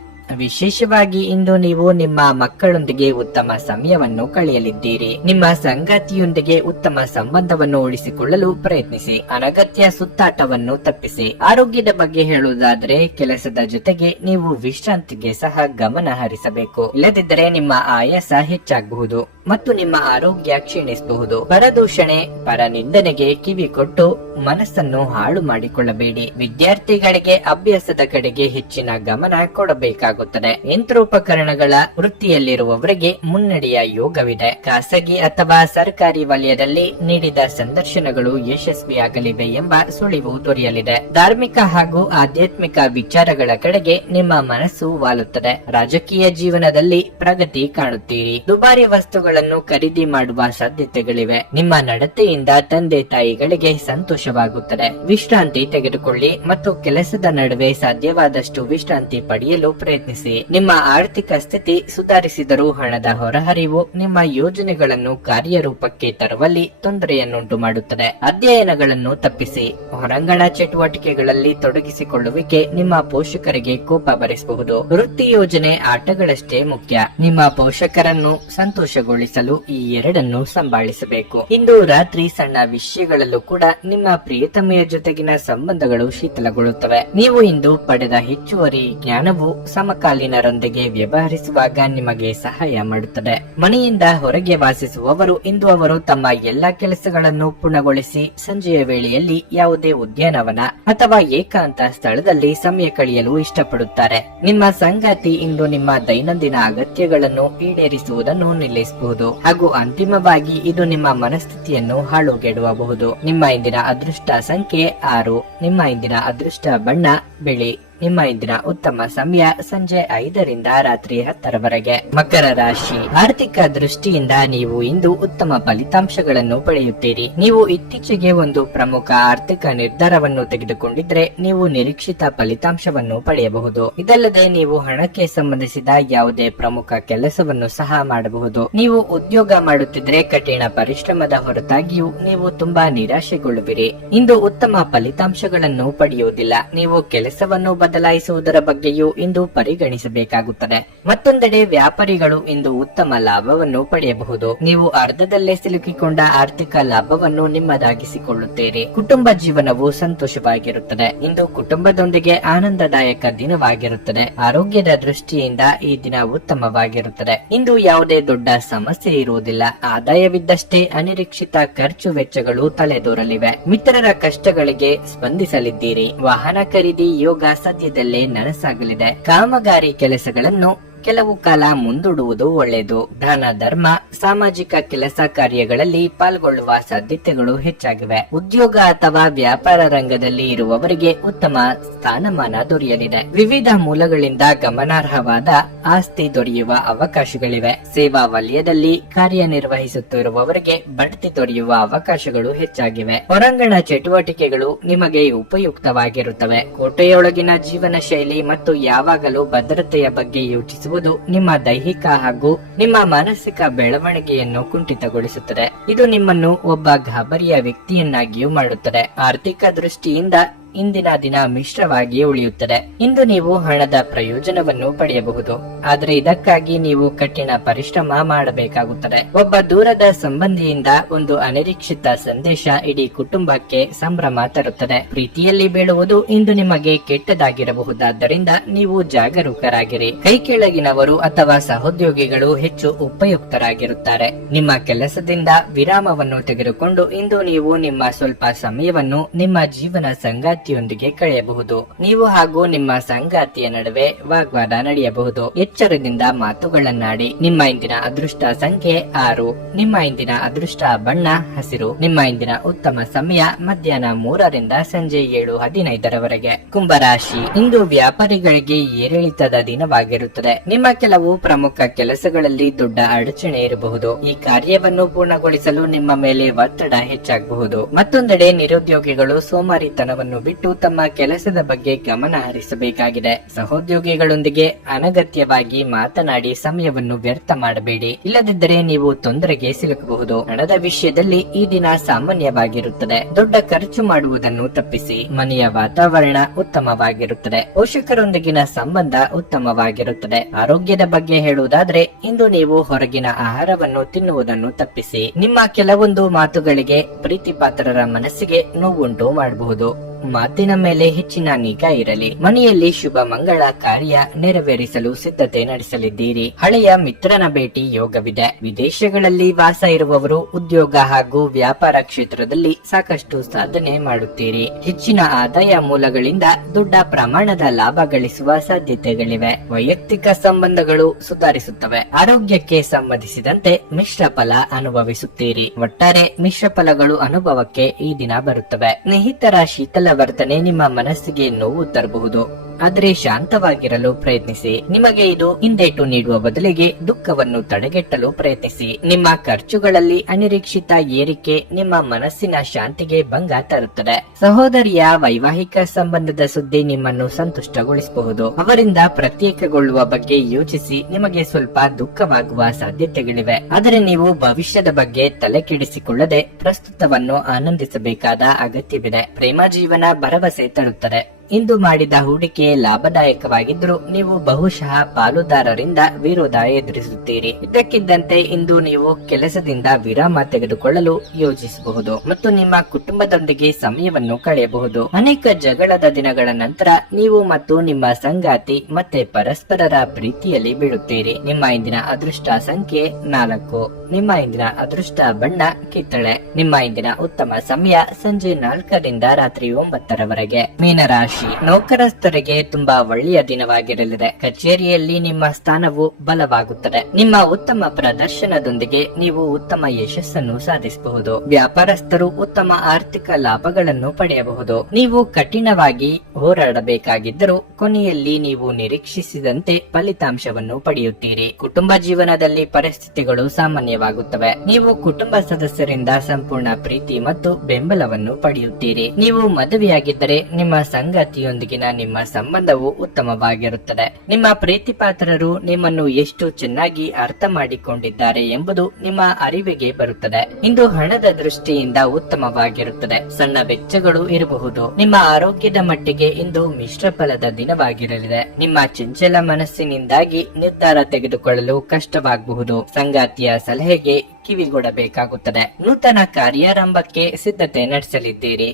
ವಿಶೇಷವಾಗಿ ಇಂದು ನೀವು ನಿಮ್ಮ ಮಕ್ಕಳೊಂದಿಗೆ ಉತ್ತಮ ಸಮಯವನ್ನು ಕಳೆಯಲಿದ್ದೀರಿ. ನಿಮ್ಮ ಸಂಗಾತಿಯೊಂದಿಗೆ ಉತ್ತಮ ಸಂಬಂಧವನ್ನು ಉಳಿಸಿಕೊಳ್ಳಲು ಪ್ರಯತ್ನಿಸಿ. ಅನಗತ್ಯ ಸುತ್ತಾಟವನ್ನು ತಪ್ಪಿಸಿ. ಆರೋಗ್ಯದ ಬಗ್ಗೆ ಹೇಳುವುದಾದರೆ ಕೆಲಸದ ಜೊತೆಗೆ ನೀವು ವಿಶ್ರಾಂತಿಗೆ ಸಹ ಗಮನ ಹರಿಸಬೇಕು. ಇಲ್ಲದಿದ್ದರೆ ನಿಮ್ಮ ಆಯಾಸ ಹೆಚ್ಚಾಗಬಹುದು ಮತ್ತು ನಿಮ್ಮ ಆರೋಗ್ಯ ಕ್ಷೀಣಿಸಬಹುದು. ಪರದೂಷಣೆ, ಪರನಿಂದನೆಗೆ ಕಿವಿ ಕೊಟ್ಟು ಮನಸ್ಸನ್ನು ಹಾಳು ಮಾಡಿಕೊಳ್ಳಬೇಡಿ. ವಿದ್ಯಾರ್ಥಿಗಳಿಗೆ ಅಭ್ಯಾಸದ ಕಡೆಗೆ ಹೆಚ್ಚಿನ ಗಮನ ಕೊಡಬೇಕಾಗುತ್ತದೆ. ಯಂತ್ರೋಪಕರಣಗಳ ವೃತ್ತಿಯಲ್ಲಿರುವವರಿಗೆ ಮುನ್ನಡೆಯ ಯೋಗವಿದೆ. ಖಾಸಗಿ ಅಥವಾ ಸರ್ಕಾರಿ ವಲಯದಲ್ಲಿ ನೀಡಿದ ಸಂದರ್ಶನಗಳು ಯಶಸ್ವಿಯಾಗಲಿವೆ ಎಂಬ ಸುಳಿವು ದೊರೆಯಲಿದೆ. ಧಾರ್ಮಿಕ ಹಾಗೂ ಆಧ್ಯಾತ್ಮಿಕ ವಿಚಾರಗಳ ಕಡೆಗೆ ನಿಮ್ಮ ಮನಸ್ಸು ವಾಲುತ್ತದೆ. ರಾಜಕೀಯ ಜೀವನದಲ್ಲಿ ಪ್ರಗತಿ ಕಾಣುತ್ತೀರಿ. ದುಬಾರಿ ವಸ್ತುಗಳನ್ನು ಖರೀದಿ ಮಾಡುವ ಸಾಧ್ಯತೆಗಳಿವೆ. ನಿಮ್ಮ ನಡತೆಯಿಂದ ತಂದೆ ತಾಯಿಗಳಿಗೆ ಸಂತೋಷವಾಗುತ್ತದೆ. ವಿಶ್ರಾಂತಿ ತೆಗೆದುಕೊಳ್ಳಿ ಮತ್ತು ಕೆಲಸದ ನಡುವೆ ಸಾಧ್ಯವಾದಷ್ಟು ವಿಶ್ರಾಂತಿ ಪಡೆಯಲು ಪ್ರಯತ್ನಿಸಿ. ನಿಮ್ಮ ಆರ್ಥಿಕ ಸ್ಥಿತಿ ಸುಧಾರಿಸಿದರೂ ಹಣದ ಹೊರಹರಿವು ನಿಮ್ಮ ಯೋಜನೆಗಳನ್ನು ಕಾರ್ಯರೂಪಕ್ಕೆ ತರುವಲ್ಲಿ ತೊಂದರೆಯನ್ನುಂಟು ಮಾಡುತ್ತದೆ. ಅಧ್ಯಯನಗಳನ್ನು ತಪ್ಪಿಸಿ. ಹೊರಾಂಗಣ ಚಟುವಟಿಕೆಗಳಲ್ಲಿ ತೊಡಗಿಸಿಕೊಳ್ಳುವಿಕೆ ನಿಮ್ಮ ಪೋಷಕರಿಗೆ ಕೋಪ ಬರಿಸಬಹುದು. ವೃತ್ತಿ ಯೋಜನೆ ಆಟಗಳಷ್ಟೇ ಮುಖ್ಯ. ನಿಮ್ಮ ಪೋಷಕರನ್ನು ಸಂತೋಷಗೊಳಿಸಲು ಈ ಎರಡನ್ನು ಸಂಭಾಳಿಸಬೇಕು. ಇಂದು ರಾತ್ರಿ ಸಣ್ಣ ವಿಷಯಗಳಲ್ಲೂ ಕೂಡ ನಿಮ್ಮ ಪ್ರಿಯತಮೆಯ ಜೊತೆಗಿನ ಸಂಬಂಧಗಳು ಶಿಥಿಲಗೊಳ್ಳುತ್ತವೆ. ನೀವು ಇಂದು ಪಡೆದ ಹೆಚ್ಚುವರಿ ಜ್ಞಾನವು ಸಮಕಾಲೀನರೊಂದಿಗೆ ವ್ಯವಹರಿಸುವಾಗ ನಿಮಗೆ ಸಹಾಯ ಮಾಡುತ್ತದೆ. ಮನೆಯಿಂದ ಹೊರಗೆ ವಾಸಿಸುವವರು ಇಂದು ಅವರು ತಮ್ಮ ಎಲ್ಲಾ ಕೆಲಸಗಳನ್ನು ಪೂರ್ಣಗೊಳಿಸಿ ಸಂಜೆಯ ವೇಳೆಯಲ್ಲಿ ಯಾವುದೇ ಉದ್ಯಾನವನ ಅಥವಾ ಏಕಾಂತ ಸ್ಥಳದಲ್ಲಿ ಸಮಯ ಕಳೆಯಲು ಇಷ್ಟಪಡುತ್ತಾರೆ. ನಿಮ್ಮ ಸಂಗಾತಿ ಇಂದು ನಿಮ್ಮ ದೈನಂದಿನ ಅಗತ್ಯಗಳನ್ನು ಈಡೇರಿಸುವುದನ್ನು ನಿಲ್ಲಿಸಬಹುದು ಹಾಗೂ ಅಂತಿಮವಾಗಿ ಇದು ನಿಮ್ಮ ಮನಸ್ಥಿತಿಯನ್ನು ಹಾಳುಗೆಡುವಬಹುದು. ನಿಮ್ಮ ಇಂದಿನ ಅದೃಷ್ಟ ಸಂಖ್ಯೆ 6. ನಿಮ್ಮ ಇಂದಿನ ಅದೃಷ್ಟ ಬಣ್ಣ ಬಿಳಿ. ನಿಮ್ಮ ಇಂದಿನ ಉತ್ತಮ ಸಮಯ ಸಂಜೆ 5 ರಿಂದ ರಾತ್ರಿ 10 ಮಕರ ರಾಶಿ. ಆರ್ಥಿಕ ದೃಷ್ಟಿಯಿಂದ ನೀವು ಇಂದು ಉತ್ತಮ ಫಲಿತಾಂಶಗಳನ್ನು ಪಡೆಯುತ್ತೀರಿ. ನೀವು ಇತ್ತೀಚೆಗೆ ಒಂದು ಪ್ರಮುಖ ಆರ್ಥಿಕ ನಿರ್ಧಾರವನ್ನು ತೆಗೆದುಕೊಂಡಿದ್ರೆ ನೀವು ನಿರೀಕ್ಷಿತ ಫಲಿತಾಂಶವನ್ನು ಪಡೆಯಬಹುದು. ಇದಲ್ಲದೆ ನೀವು ಹಣಕ್ಕೆ ಸಂಬಂಧಿಸಿದ ಯಾವುದೇ ಪ್ರಮುಖ ಕೆಲಸವನ್ನು ಸಹ ಮಾಡಬಹುದು. ನೀವು ಉದ್ಯೋಗ ಮಾಡುತ್ತಿದ್ರೆ ಕಠಿಣ ಪರಿಶ್ರಮದ ಹೊರತಾಗಿಯೂ ನೀವು ತುಂಬಾ ನಿರಾಶೆಗೊಳ್ಳುವಿರಿ. ಇಂದು ಉತ್ತಮ ಫಲಿತಾಂಶಗಳನ್ನು ಪಡೆಯುವುದಿಲ್ಲ. ನೀವು ಕೆಲಸವನ್ನು ಬದಲಾಯಿಸುವುದರ ಬಗ್ಗೆಯೂ ಇಂದು ಪರಿಗಣಿಸಬೇಕಾಗುತ್ತದೆ. ಮತ್ತೊಂದೆಡೆ ವ್ಯಾಪಾರಿಗಳು ಇಂದು ಉತ್ತಮ ಲಾಭವನ್ನು ಪಡೆಯಬಹುದು. ನೀವು ಅರ್ಧದಲ್ಲೇ ಸಿಲುಕಿಕೊಂಡ ಆರ್ಥಿಕ ಲಾಭವನ್ನು ನಿಮ್ಮದಾಗಿಸಿಕೊಳ್ಳುತ್ತೀರಿ. ಕುಟುಂಬ ಜೀವನವು ಸಂತೋಷವಾಗಿರುತ್ತದೆ. ಇಂದು ಕುಟುಂಬದೊಂದಿಗೆ ಆನಂದದಾಯಕ ದಿನವಾಗಿರುತ್ತದೆ. ಆರೋಗ್ಯದ ದೃಷ್ಟಿಯಿಂದ ಈ ದಿನ ಉತ್ತಮವಾಗಿರುತ್ತದೆ. ಇಂದು ಯಾವುದೇ ದೊಡ್ಡ ಸಮಸ್ಯೆ ಇರುವುದಿಲ್ಲ. ಆದಾಯವಿದ್ದಷ್ಟೇ ಅನಿರೀಕ್ಷಿತ ಖರ್ಚು ವೆಚ್ಚಗಳು ತಲೆದೋರಲಿವೆ. ಮಿತ್ರರ ಕಷ್ಟಗಳಿಗೆ ಸ್ಪಂದಿಸಲಿದ್ದೀರಿ. ವಾಹನ ಖರೀದಿ ಯೋಗ ಸದ್ಯದಲ್ಲೇ ನನಸಾಗಲಿದೆ. ಕಾಮಗಾರಿ ಕೆಲಸಗಳನ್ನು ಕೆಲವು ಕಾಲ ಮುಂದೂಡುವುದು ಒಳ್ಳೆಯದು. ದಾನ ಧರ್ಮ, ಸಾಮಾಜಿಕ ಕೆಲಸ ಕಾರ್ಯಗಳಲ್ಲಿ ಪಾಲ್ಗೊಳ್ಳುವ ಸಾಧ್ಯತೆಗಳು ಹೆಚ್ಚಾಗಿವೆ. ಉದ್ಯೋಗ ಅಥವಾ ವ್ಯಾಪಾರ ರಂಗದಲ್ಲಿ ಇರುವವರಿಗೆ ಉತ್ತಮ ಸ್ಥಾನಮಾನ ದೊರೆಯಲಿದೆ. ವಿವಿಧ ಮೂಲಗಳಿಂದ ಗಮನಾರ್ಹವಾದ ಆಸ್ತಿ ದೊರೆಯುವ ಅವಕಾಶಗಳಿವೆ. ಸೇವಾ ವಲಯದಲ್ಲಿ ಕಾರ್ಯನಿರ್ವಹಿಸುತ್ತಿರುವವರಿಗೆ ಬಡ್ತಿ ದೊರೆಯುವ ಅವಕಾಶಗಳು ಹೆಚ್ಚಾಗಿವೆ. ಹೊರಾಂಗಣ ಚಟುವಟಿಕೆಗಳು ನಿಮಗೆ ಉಪಯುಕ್ತವಾಗಿರುತ್ತವೆ. ಕೋಟೆಯೊಳಗಿನ ಜೀವನ ಶೈಲಿ ಮತ್ತು ಯಾವಾಗಲೂ ಭದ್ರತೆಯ ಬಗ್ಗೆ ಯೋಚಿಸುವ ನಿಮ್ಮ ದೈಹಿಕ ಹಾಗೂ ನಿಮ್ಮ ಮಾನಸಿಕ ಬೆಳವಣಿಗೆಯನ್ನು ಕುಂಠಿತಗೊಳಿಸುತ್ತದೆ. ಇದು ನಿಮ್ಮನ್ನು ಒಬ್ಬ ಗಾಬರಿಯ ವ್ಯಕ್ತಿಯನ್ನಾಗಿಯೂ ಮಾಡುತ್ತದೆ. ಆರ್ಥಿಕ ದೃಷ್ಟಿಯಿಂದ ಇಂದಿನ ದಿನ ಮಿಶ್ರವಾಗಿ ಉಳಿಯುತ್ತದೆ. ಇಂದು ನೀವು ಹಣದ ಪ್ರಯೋಜನವನ್ನು ಪಡೆಯಬಹುದು, ಆದರೆ ಇದಕ್ಕಾಗಿ ನೀವು ಕಠಿಣ ಪರಿಶ್ರಮ ಮಾಡಬೇಕಾಗುತ್ತದೆ. ಒಬ್ಬ ದೂರದ ಸಂಬಂಧಿಯಿಂದ ಒಂದು ಅನಿರೀಕ್ಷಿತ ಸಂದೇಶ ಇಡೀ ಕುಟುಂಬಕ್ಕೆ ಸಂಭ್ರಮ ತರುತ್ತದೆ. ಪ್ರೀತಿಯಲ್ಲಿ ಬೀಳುವುದು ಇಂದು ನಿಮಗೆ ಕೆಟ್ಟದಾಗಿರಬಹುದಾದ್ದರಿಂದ ನೀವು ಜಾಗರೂಕರಾಗಿರಿ. ಕೈ ಕೆಳಗಿನವರು ಅಥವಾ ಸಹೋದ್ಯೋಗಿಗಳು ಹೆಚ್ಚು ಉಪಯುಕ್ತರಾಗಿರುತ್ತಾರೆ. ನಿಮ್ಮ ಕೆಲಸದಿಂದ ವಿರಾಮವನ್ನು ತೆಗೆದುಕೊಂಡು ಇಂದು ನೀವು ನಿಮ್ಮ ಸ್ವಲ್ಪ ಸಮಯವನ್ನು ನಿಮ್ಮ ಜೀವನ ಸಂಗಾತಿಯೊಂದಿಗೆ ಕಳೆಯಬಹುದು. ನೀವು ಹಾಗೂ ನಿಮ್ಮ ಸಂಗಾತಿಯ ನಡುವೆ ವಾಗ್ವಾದ ನಡೆಯಬಹುದು. ಎಚ್ಚರದಿಂದ ಮಾತುಗಳನ್ನಾಡಿ. ನಿಮ್ಮ ಇಂದಿನ ಅದೃಷ್ಟ ಸಂಖ್ಯೆ 6. ನಿಮ್ಮ ಇಂದಿನ ಅದೃಷ್ಟ ಬಣ್ಣ ಹಸಿರು. ನಿಮ್ಮ ಇಂದಿನ ಉತ್ತಮ ಸಮಯ ಮಧ್ಯಾಹ್ನ 3 ರಿಂದ ಸಂಜೆ 7:15 ಕುಂಭರಾಶಿ. ಇಂದು ವ್ಯಾಪಾರಿಗಳಿಗೆ ಏರಿಳಿತದ ದಿನವಾಗಿರುತ್ತದೆ. ನಿಮ್ಮ ಕೆಲವು ಪ್ರಮುಖ ಕೆಲಸಗಳಲ್ಲಿ ದೊಡ್ಡ ಅಡಚಣೆ ಇರಬಹುದು. ಈ ಕಾರ್ಯವನ್ನು ಪೂರ್ಣಗೊಳಿಸಲು ನಿಮ್ಮ ಮೇಲೆ ಒತ್ತಡ ಹೆಚ್ಚಾಗಬಹುದು. ಮತ್ತೊಂದೆಡೆ ನಿರುದ್ಯೋಗಿಗಳು ಸೋಮಾರಿತನವನ್ನು ಬಿಟ್ಟು ತಮ್ಮ ಕೆಲಸದ ಬಗ್ಗೆ ಗಮನ ಹರಿಸಬೇಕಾಗಿದೆ. ಸಹೋದ್ಯೋಗಿಗಳೊಂದಿಗೆ ಅನಗತ್ಯವಾಗಿ ಮಾತನಾಡಿ ಸಮಯವನ್ನು ವ್ಯರ್ಥ ಮಾಡಬೇಡಿ, ಇಲ್ಲದಿದ್ದರೆ ನೀವು ತೊಂದರೆಗೆ ಸಿಲುಕಬಹುದು. ಹಣದ ವಿಷಯದಲ್ಲಿ ಈ ದಿನ ಸಾಮಾನ್ಯವಾಗಿರುತ್ತದೆ. ದೊಡ್ಡ ಖರ್ಚು ಮಾಡುವುದನ್ನು ತಪ್ಪಿಸಿ. ಮನೆಯ ವಾತಾವರಣ ಉತ್ತಮವಾಗಿರುತ್ತದೆ. ಪೋಷಕರೊಂದಿಗಿನ ಸಂಬಂಧ ಉತ್ತಮವಾಗಿರುತ್ತದೆ. ಆರೋಗ್ಯದ ಬಗ್ಗೆ ಹೇಳುವುದಾದ್ರೆ, ಇಂದು ನೀವು ಹೊರಗಿನ ಆಹಾರವನ್ನು ತಿನ್ನುವುದನ್ನು ತಪ್ಪಿಸಿ. ನಿಮ್ಮ ಕೆಲವೊಂದು ಮಾತುಗಳಿಗೆ ಪ್ರೀತಿಪಾತ್ರರ ಮನಸ್ಸಿಗೆ ನೋವುಂಟು ಮಾಡಬಹುದು. ಮಾತಿನ ಮೇಲೆ ಹೆಚ್ಚಿನ ನಿಗಾ ಇರಲಿ. ಮನೆಯಲ್ಲಿ ಶುಭ ಮಂಗಳ ಕಾರ್ಯ ನೆರವೇರಿಸಲು ಸಿದ್ಧತೆ ನಡೆಸಲಿದ್ದೀರಿ. ಹಳೆಯ ಮಿತ್ರನ ಭೇಟಿ ಯೋಗವಿದೆ. ವಿದೇಶಗಳಲ್ಲಿ ವಾಸ ಇರುವವರು ಉದ್ಯೋಗ ಹಾಗೂ ವ್ಯಾಪಾರ ಕ್ಷೇತ್ರದಲ್ಲಿ ಸಾಕಷ್ಟು ಸಾಧನೆ ಮಾಡುತ್ತೀರಿ. ಹೆಚ್ಚಿನ ಆದಾಯ ಮೂಲಗಳಿಂದ ದೊಡ್ಡ ಪ್ರಮಾಣದ ಲಾಭ ಗಳಿಸುವ ಸಾಧ್ಯತೆಗಳಿವೆ. ವೈಯಕ್ತಿಕ ಸಂಬಂಧಗಳು ಸುಧಾರಿಸುತ್ತವೆ. ಆರೋಗ್ಯಕ್ಕೆ ಸಂಬಂಧಿಸಿದಂತೆ ಮಿಶ್ರ ಫಲ ಅನುಭವಿಸುತ್ತೀರಿ. ಒಟ್ಟಾರೆ ಮಿಶ್ರ ಫಲಗಳು ಅನುಭವಕ್ಕೆ ಈ ದಿನ ಬರುತ್ತವೆ. ಸ್ನೇಹಿತರ ಶೀತಲ ವರ್ತನೆ ನಿಮ್ಮ ಮನಸ್ಸಿಗೆ ನೋವು ತರಬಹುದು, ಆದರೆ ಶಾಂತವಾಗಿರಲು ಪ್ರಯತ್ನಿಸಿ. ನಿಮಗೆ ಇದು ಹಿಂದೇಟು ನೀಡುವ ಬದಲಿಗೆ ದುಃಖವನ್ನು ತಡೆಗಟ್ಟಲು ಪ್ರಯತ್ನಿಸಿ. ನಿಮ್ಮ ಖರ್ಚುಗಳಲ್ಲಿ ಅನಿರೀಕ್ಷಿತ ಏರಿಕೆ ನಿಮ್ಮ ಮನಸ್ಸಿನ ಶಾಂತಿಗೆ ಭಂಗ ತರುತ್ತದೆ. ಸಹೋದರಿಯ ವೈವಾಹಿಕ ಸಂಬಂಧದ ಸುದ್ದಿ ನಿಮ್ಮನ್ನು ಸಂತುಷ್ಟಗೊಳಿಸಬಹುದು. ಅವರಿಂದ ಪ್ರತ್ಯೇಕಗೊಳ್ಳುವ ಬಗ್ಗೆ ಯೋಚಿಸಿ ನಿಮಗೆ ಸ್ವಲ್ಪ ದುಃಖವಾಗುವ ಸಾಧ್ಯತೆಗಳಿವೆ. ಆದರೆ ನೀವು ಭವಿಷ್ಯದ ಬಗ್ಗೆ ತಲೆ ಕೆಡಿಸಿಕೊಳ್ಳದೆ ಪ್ರಸ್ತುತವನ್ನು ಆನಂದಿಸಬೇಕಾದ ಅಗತ್ಯವಿದೆ. ಪ್ರೇಮ ಜೀವನ ಭರವಸೆ ತರುತ್ತದೆ. ಇಂದು ಮಾಡಿದ ಹೂಡಿಕೆ ಲಾಭದಾಯಕವಾಗಿದ್ದರೂ ನೀವು ಬಹುಶಃ ಪಾಲುದಾರರಿಂದ ವಿರೋಧ ಎದುರಿಸುತ್ತೀರಿ. ಇದ್ದಕ್ಕಿದ್ದಂತೆ ಇಂದು ನೀವು ಕೆಲಸದಿಂದ ವಿರಾಮ ತೆಗೆದುಕೊಳ್ಳಲು ಯೋಜಿಸಬಹುದು ಮತ್ತು ನಿಮ್ಮ ಕುಟುಂಬದೊಂದಿಗೆ ಸಮಯವನ್ನು ಕಳೆಯಬಹುದು. ಅನೇಕ ಜಗಳದ ದಿನಗಳ ನಂತರ ನೀವು ಮತ್ತು ನಿಮ್ಮ ಸಂಗಾತಿ ಮತ್ತೆ ಪರಸ್ಪರರ ಪ್ರೀತಿಯಲ್ಲಿ ಬೀಳುತ್ತೀರಿ. ನಿಮ್ಮ ಇಂದಿನ ಅದೃಷ್ಟ ಸಂಖ್ಯೆ 4. ನಿಮ್ಮ ಇಂದಿನ ಅದೃಷ್ಟ ಬಣ್ಣ ಕಿತ್ತಳೆ. ನಿಮ್ಮ ಇಂದಿನ ಉತ್ತಮ ಸಮಯ ಸಂಜೆ 4ರಿಂದ ರಾತ್ರಿ 9ರವರೆಗೆ. ಮೀನರಾಶಿ. ನೌಕರಸ್ಥರಿಗೆ ತುಂಬಾ ಒಳ್ಳೆಯ ದಿನವಾಗಿರಲಿದೆ. ಕಚೇರಿಯಲ್ಲಿ ನಿಮ್ಮ ಸ್ಥಾನವು ಬಲವಾಗುತ್ತದೆ. ನಿಮ್ಮ ಉತ್ತಮ ಪ್ರದರ್ಶನದೊಂದಿಗೆ ನೀವು ಉತ್ತಮ ಯಶಸ್ಸನ್ನು ಸಾಧಿಸಬಹುದು. ವ್ಯಾಪಾರಸ್ಥರು ಉತ್ತಮ ಆರ್ಥಿಕ ಲಾಭಗಳನ್ನು ಪಡೆಯಬಹುದು. ನೀವು ಕಠಿಣವಾಗಿ ಹೋರಾಡಬೇಕಾಗಿದ್ದರೂ ಕೊನೆಯಲ್ಲಿ ನೀವು ನಿರೀಕ್ಷಿಸಿದಂತೆ ಫಲಿತಾಂಶವನ್ನು ಪಡೆಯುತ್ತೀರಿ. ಕುಟುಂಬ ಜೀವನದಲ್ಲಿ ಪರಿಸ್ಥಿತಿಗಳು ಸಾಮಾನ್ಯವಾಗುತ್ತವೆ. ನೀವು ಕುಟುಂಬ ಸದಸ್ಯರಿಂದ ಸಂಪೂರ್ಣ ಪ್ರೀತಿ ಮತ್ತು ಬೆಂಬಲವನ್ನು ಪಡೆಯುತ್ತೀರಿ. ನೀವು ಮದುವೆಯಾಗಿದ್ದರೆ ನಿಮ್ಮ ಸಂಗಾತಿಯೊಂದಿಗಿನ ನಿಮ್ಮ ಸಂಬಂಧವು ಉತ್ತಮವಾಗಿರುತ್ತದೆ. ನಿಮ್ಮ ಪ್ರೀತಿಪಾತ್ರರು ನಿಮ್ಮನ್ನು ಎಷ್ಟು ಚೆನ್ನಾಗಿ ಅರ್ಥ ಮಾಡಿಕೊಂಡಿದ್ದಾರೆ ಎಂಬುದು ನಿಮ್ಮ ಅರಿವಿಗೆ ಬರುತ್ತದೆ. ಇಂದು ಹಣದ ದೃಷ್ಟಿಯಿಂದ ಉತ್ತಮವಾಗಿರುತ್ತದೆ. ಸಣ್ಣ ವೆಚ್ಚಗಳು ಇರಬಹುದು. ನಿಮ್ಮ ಆರೋಗ್ಯದ ಮಟ್ಟಿಗೆ ಇಂದು ಮಿಶ್ರ ಫಲದ ದಿನವಾಗಿರಲಿದೆ. ನಿಮ್ಮ ಚಂಚಲ ಮನಸ್ಸಿನಿಂದಾಗಿ ನಿರ್ಧಾರ ತೆಗೆದುಕೊಳ್ಳಲು ಕಷ್ಟವಾಗಬಹುದು. ಸಂಗಾತಿಯ ಸಲಹೆಗೆ ಕಿವಿಗೊಡಬೇಕಾಗುತ್ತದೆ. ನೂತನ ಕಾರ್ಯಾರಂಭಕ್ಕೆ ಸಿದ್ಧತೆ ನಡೆಸಲಿದ್ದೀರಿ.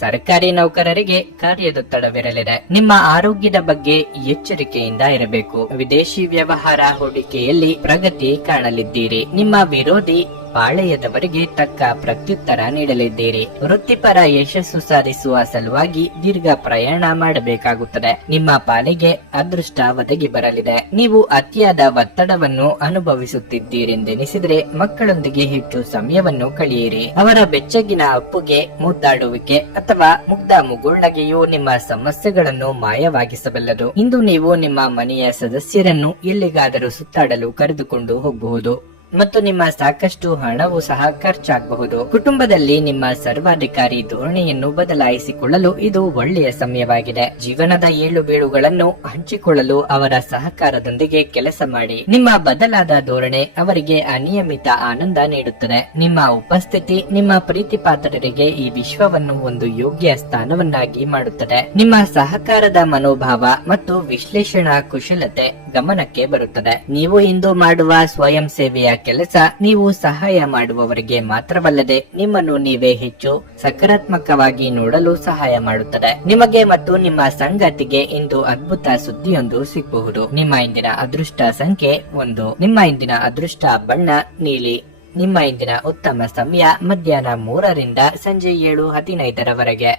ಸರ್ಕಾರಿ ನೌಕರರಿಗೆ ಕಾರ್ಯದೊತ್ತಡವಿರಲಿದೆ. ನಿಮ್ಮ ಆರೋಗ್ಯದ ಬಗ್ಗೆ ಎಚ್ಚರಿಕೆಯಿಂದ ಇರಬೇಕು. ವಿದೇಶಿ ವ್ಯವಹಾರ ಹೂಡಿಕೆಯಲ್ಲಿ ಪ್ರಗತಿ ಕಾಣಲಿದ್ದೀರಿ. ನಿಮ್ಮ ವಿರೋಧಿ ಪಾಳೆಯದವರಿಗೆ ತಕ್ಕ ಪ್ರತ್ಯುತ್ತರ ನೀಡಲಿದ್ದೀರಿ. ವೃತ್ತಿಪರ ಯಶಸ್ಸು ಸಾಧಿಸುವ ಸಲುವಾಗಿ ದೀರ್ಘ ಪ್ರಯಾಣ ಮಾಡಬೇಕಾಗುತ್ತದೆ. ನಿಮ್ಮ ಪಾಲಿಗೆ ಅದೃಷ್ಟ ಒದಗಿ ಬರಲಿದೆ. ನೀವು ಅತಿಯಾದ ಒತ್ತಡವನ್ನು ಅನುಭವಿಸುತ್ತಿದ್ದೀರೆಂದೆನಿಸಿದರೆ ಮಕ್ಕಳೊಂದಿಗೆ ಹೆಚ್ಚು ಸಮಯವನ್ನು ಕಳೆಯಿರಿ. ಅವರ ಬೆಚ್ಚಗಿನ ಅಪ್ಪುಗೆ, ಮುದ್ದಾಡುವಿಕೆ ಅಥವಾ ಮುಗ್ಧ ಮುಗುಳ್ನಗೆಯು ನಿಮ್ಮ ಸಮಸ್ಯೆಗಳನ್ನು ಮಾಯವಾಗಿಸಬಲ್ಲದು. ಇಂದು ನೀವು ನಿಮ್ಮ ಮನೆಯ ಸದಸ್ಯರನ್ನು ಎಲ್ಲಿಗಾದರೂ ಸುತ್ತಾಡಲು ಕರೆದುಕೊಂಡು ಹೋಗಬಹುದು ಮತ್ತು ನಿಮ್ಮ ಸಾಕಷ್ಟು ಹಣವೂ ಸಹ ಖರ್ಚಾಗಬಹುದು. ಕುಟುಂಬದಲ್ಲಿ ನಿಮ್ಮ ಸರ್ವಾಧಿಕಾರಿ ಧೋರಣೆಯನ್ನು ಬದಲಾಯಿಸಿಕೊಳ್ಳಲು ಇದು ಒಳ್ಳೆಯ ಸಮಯವಾಗಿದೆ. ಜೀವನದ ಏಳು ಬೀಳುಗಳನ್ನು ಹಂಚಿಕೊಳ್ಳಲು ಅವರ ಸಹಕಾರದೊಂದಿಗೆ ಕೆಲಸ ಮಾಡಿ. ನಿಮ್ಮ ಬದಲಾದ ಧೋರಣೆ ಅವರಿಗೆ ಅನಿಯಮಿತ ಆನಂದ ನೀಡುತ್ತದೆ. ನಿಮ್ಮ ಉಪಸ್ಥಿತಿ ನಿಮ್ಮ ಪ್ರೀತಿಪಾತ್ರರಿಗೆ ಈ ವಿಶ್ವವನ್ನು ಒಂದು ಯೋಗ್ಯ ಸ್ಥಾನವನ್ನಾಗಿ ಮಾಡುತ್ತದೆ. ನಿಮ್ಮ ಸಹಕಾರದ ಮನೋಭಾವ ಮತ್ತು ವಿಶ್ಲೇಷಣಾ ಕುಶಲತೆ ಗಮನಕ್ಕೆ ಬರುತ್ತದೆ. ನೀವು ಇಂದು ಮಾಡುವ ಸ್ವಯಂ ಸೇವೆಯ ಕೆಲಸ ನೀವು ಸಹಾಯ ಮಾಡುವವರಿಗೆ ಮಾತ್ರವಲ್ಲದೆ ನಿಮ್ಮನ್ನು ನೀವೇ ಹೆಚ್ಚು ಸಕಾರಾತ್ಮಕವಾಗಿ ನೋಡಲು ಸಹಾಯ ಮಾಡುತ್ತದೆ. ನಿಮಗೆ ಮತ್ತು ನಿಮ್ಮ ಸಂಗಾತಿಗೆ ಇಂದು ಅದ್ಭುತ ಸುದ್ದಿಯೊಂದು ಸಿಗಬಹುದು. ನಿಮ್ಮ ಇಂದಿನ ಅದೃಷ್ಟ ಸಂಖ್ಯೆ 1. ನಿಮ್ಮ ಇಂದಿನ ಅದೃಷ್ಟ ಬಣ್ಣ ನೀಲಿ. ನಿಮ್ಮ ಇಂದಿನ ಉತ್ತಮ ಸಮಯ ಮಧ್ಯಾಹ್ನ 3ರಿಂದ ಸಂಜೆ 7:15ರವರೆಗೆ.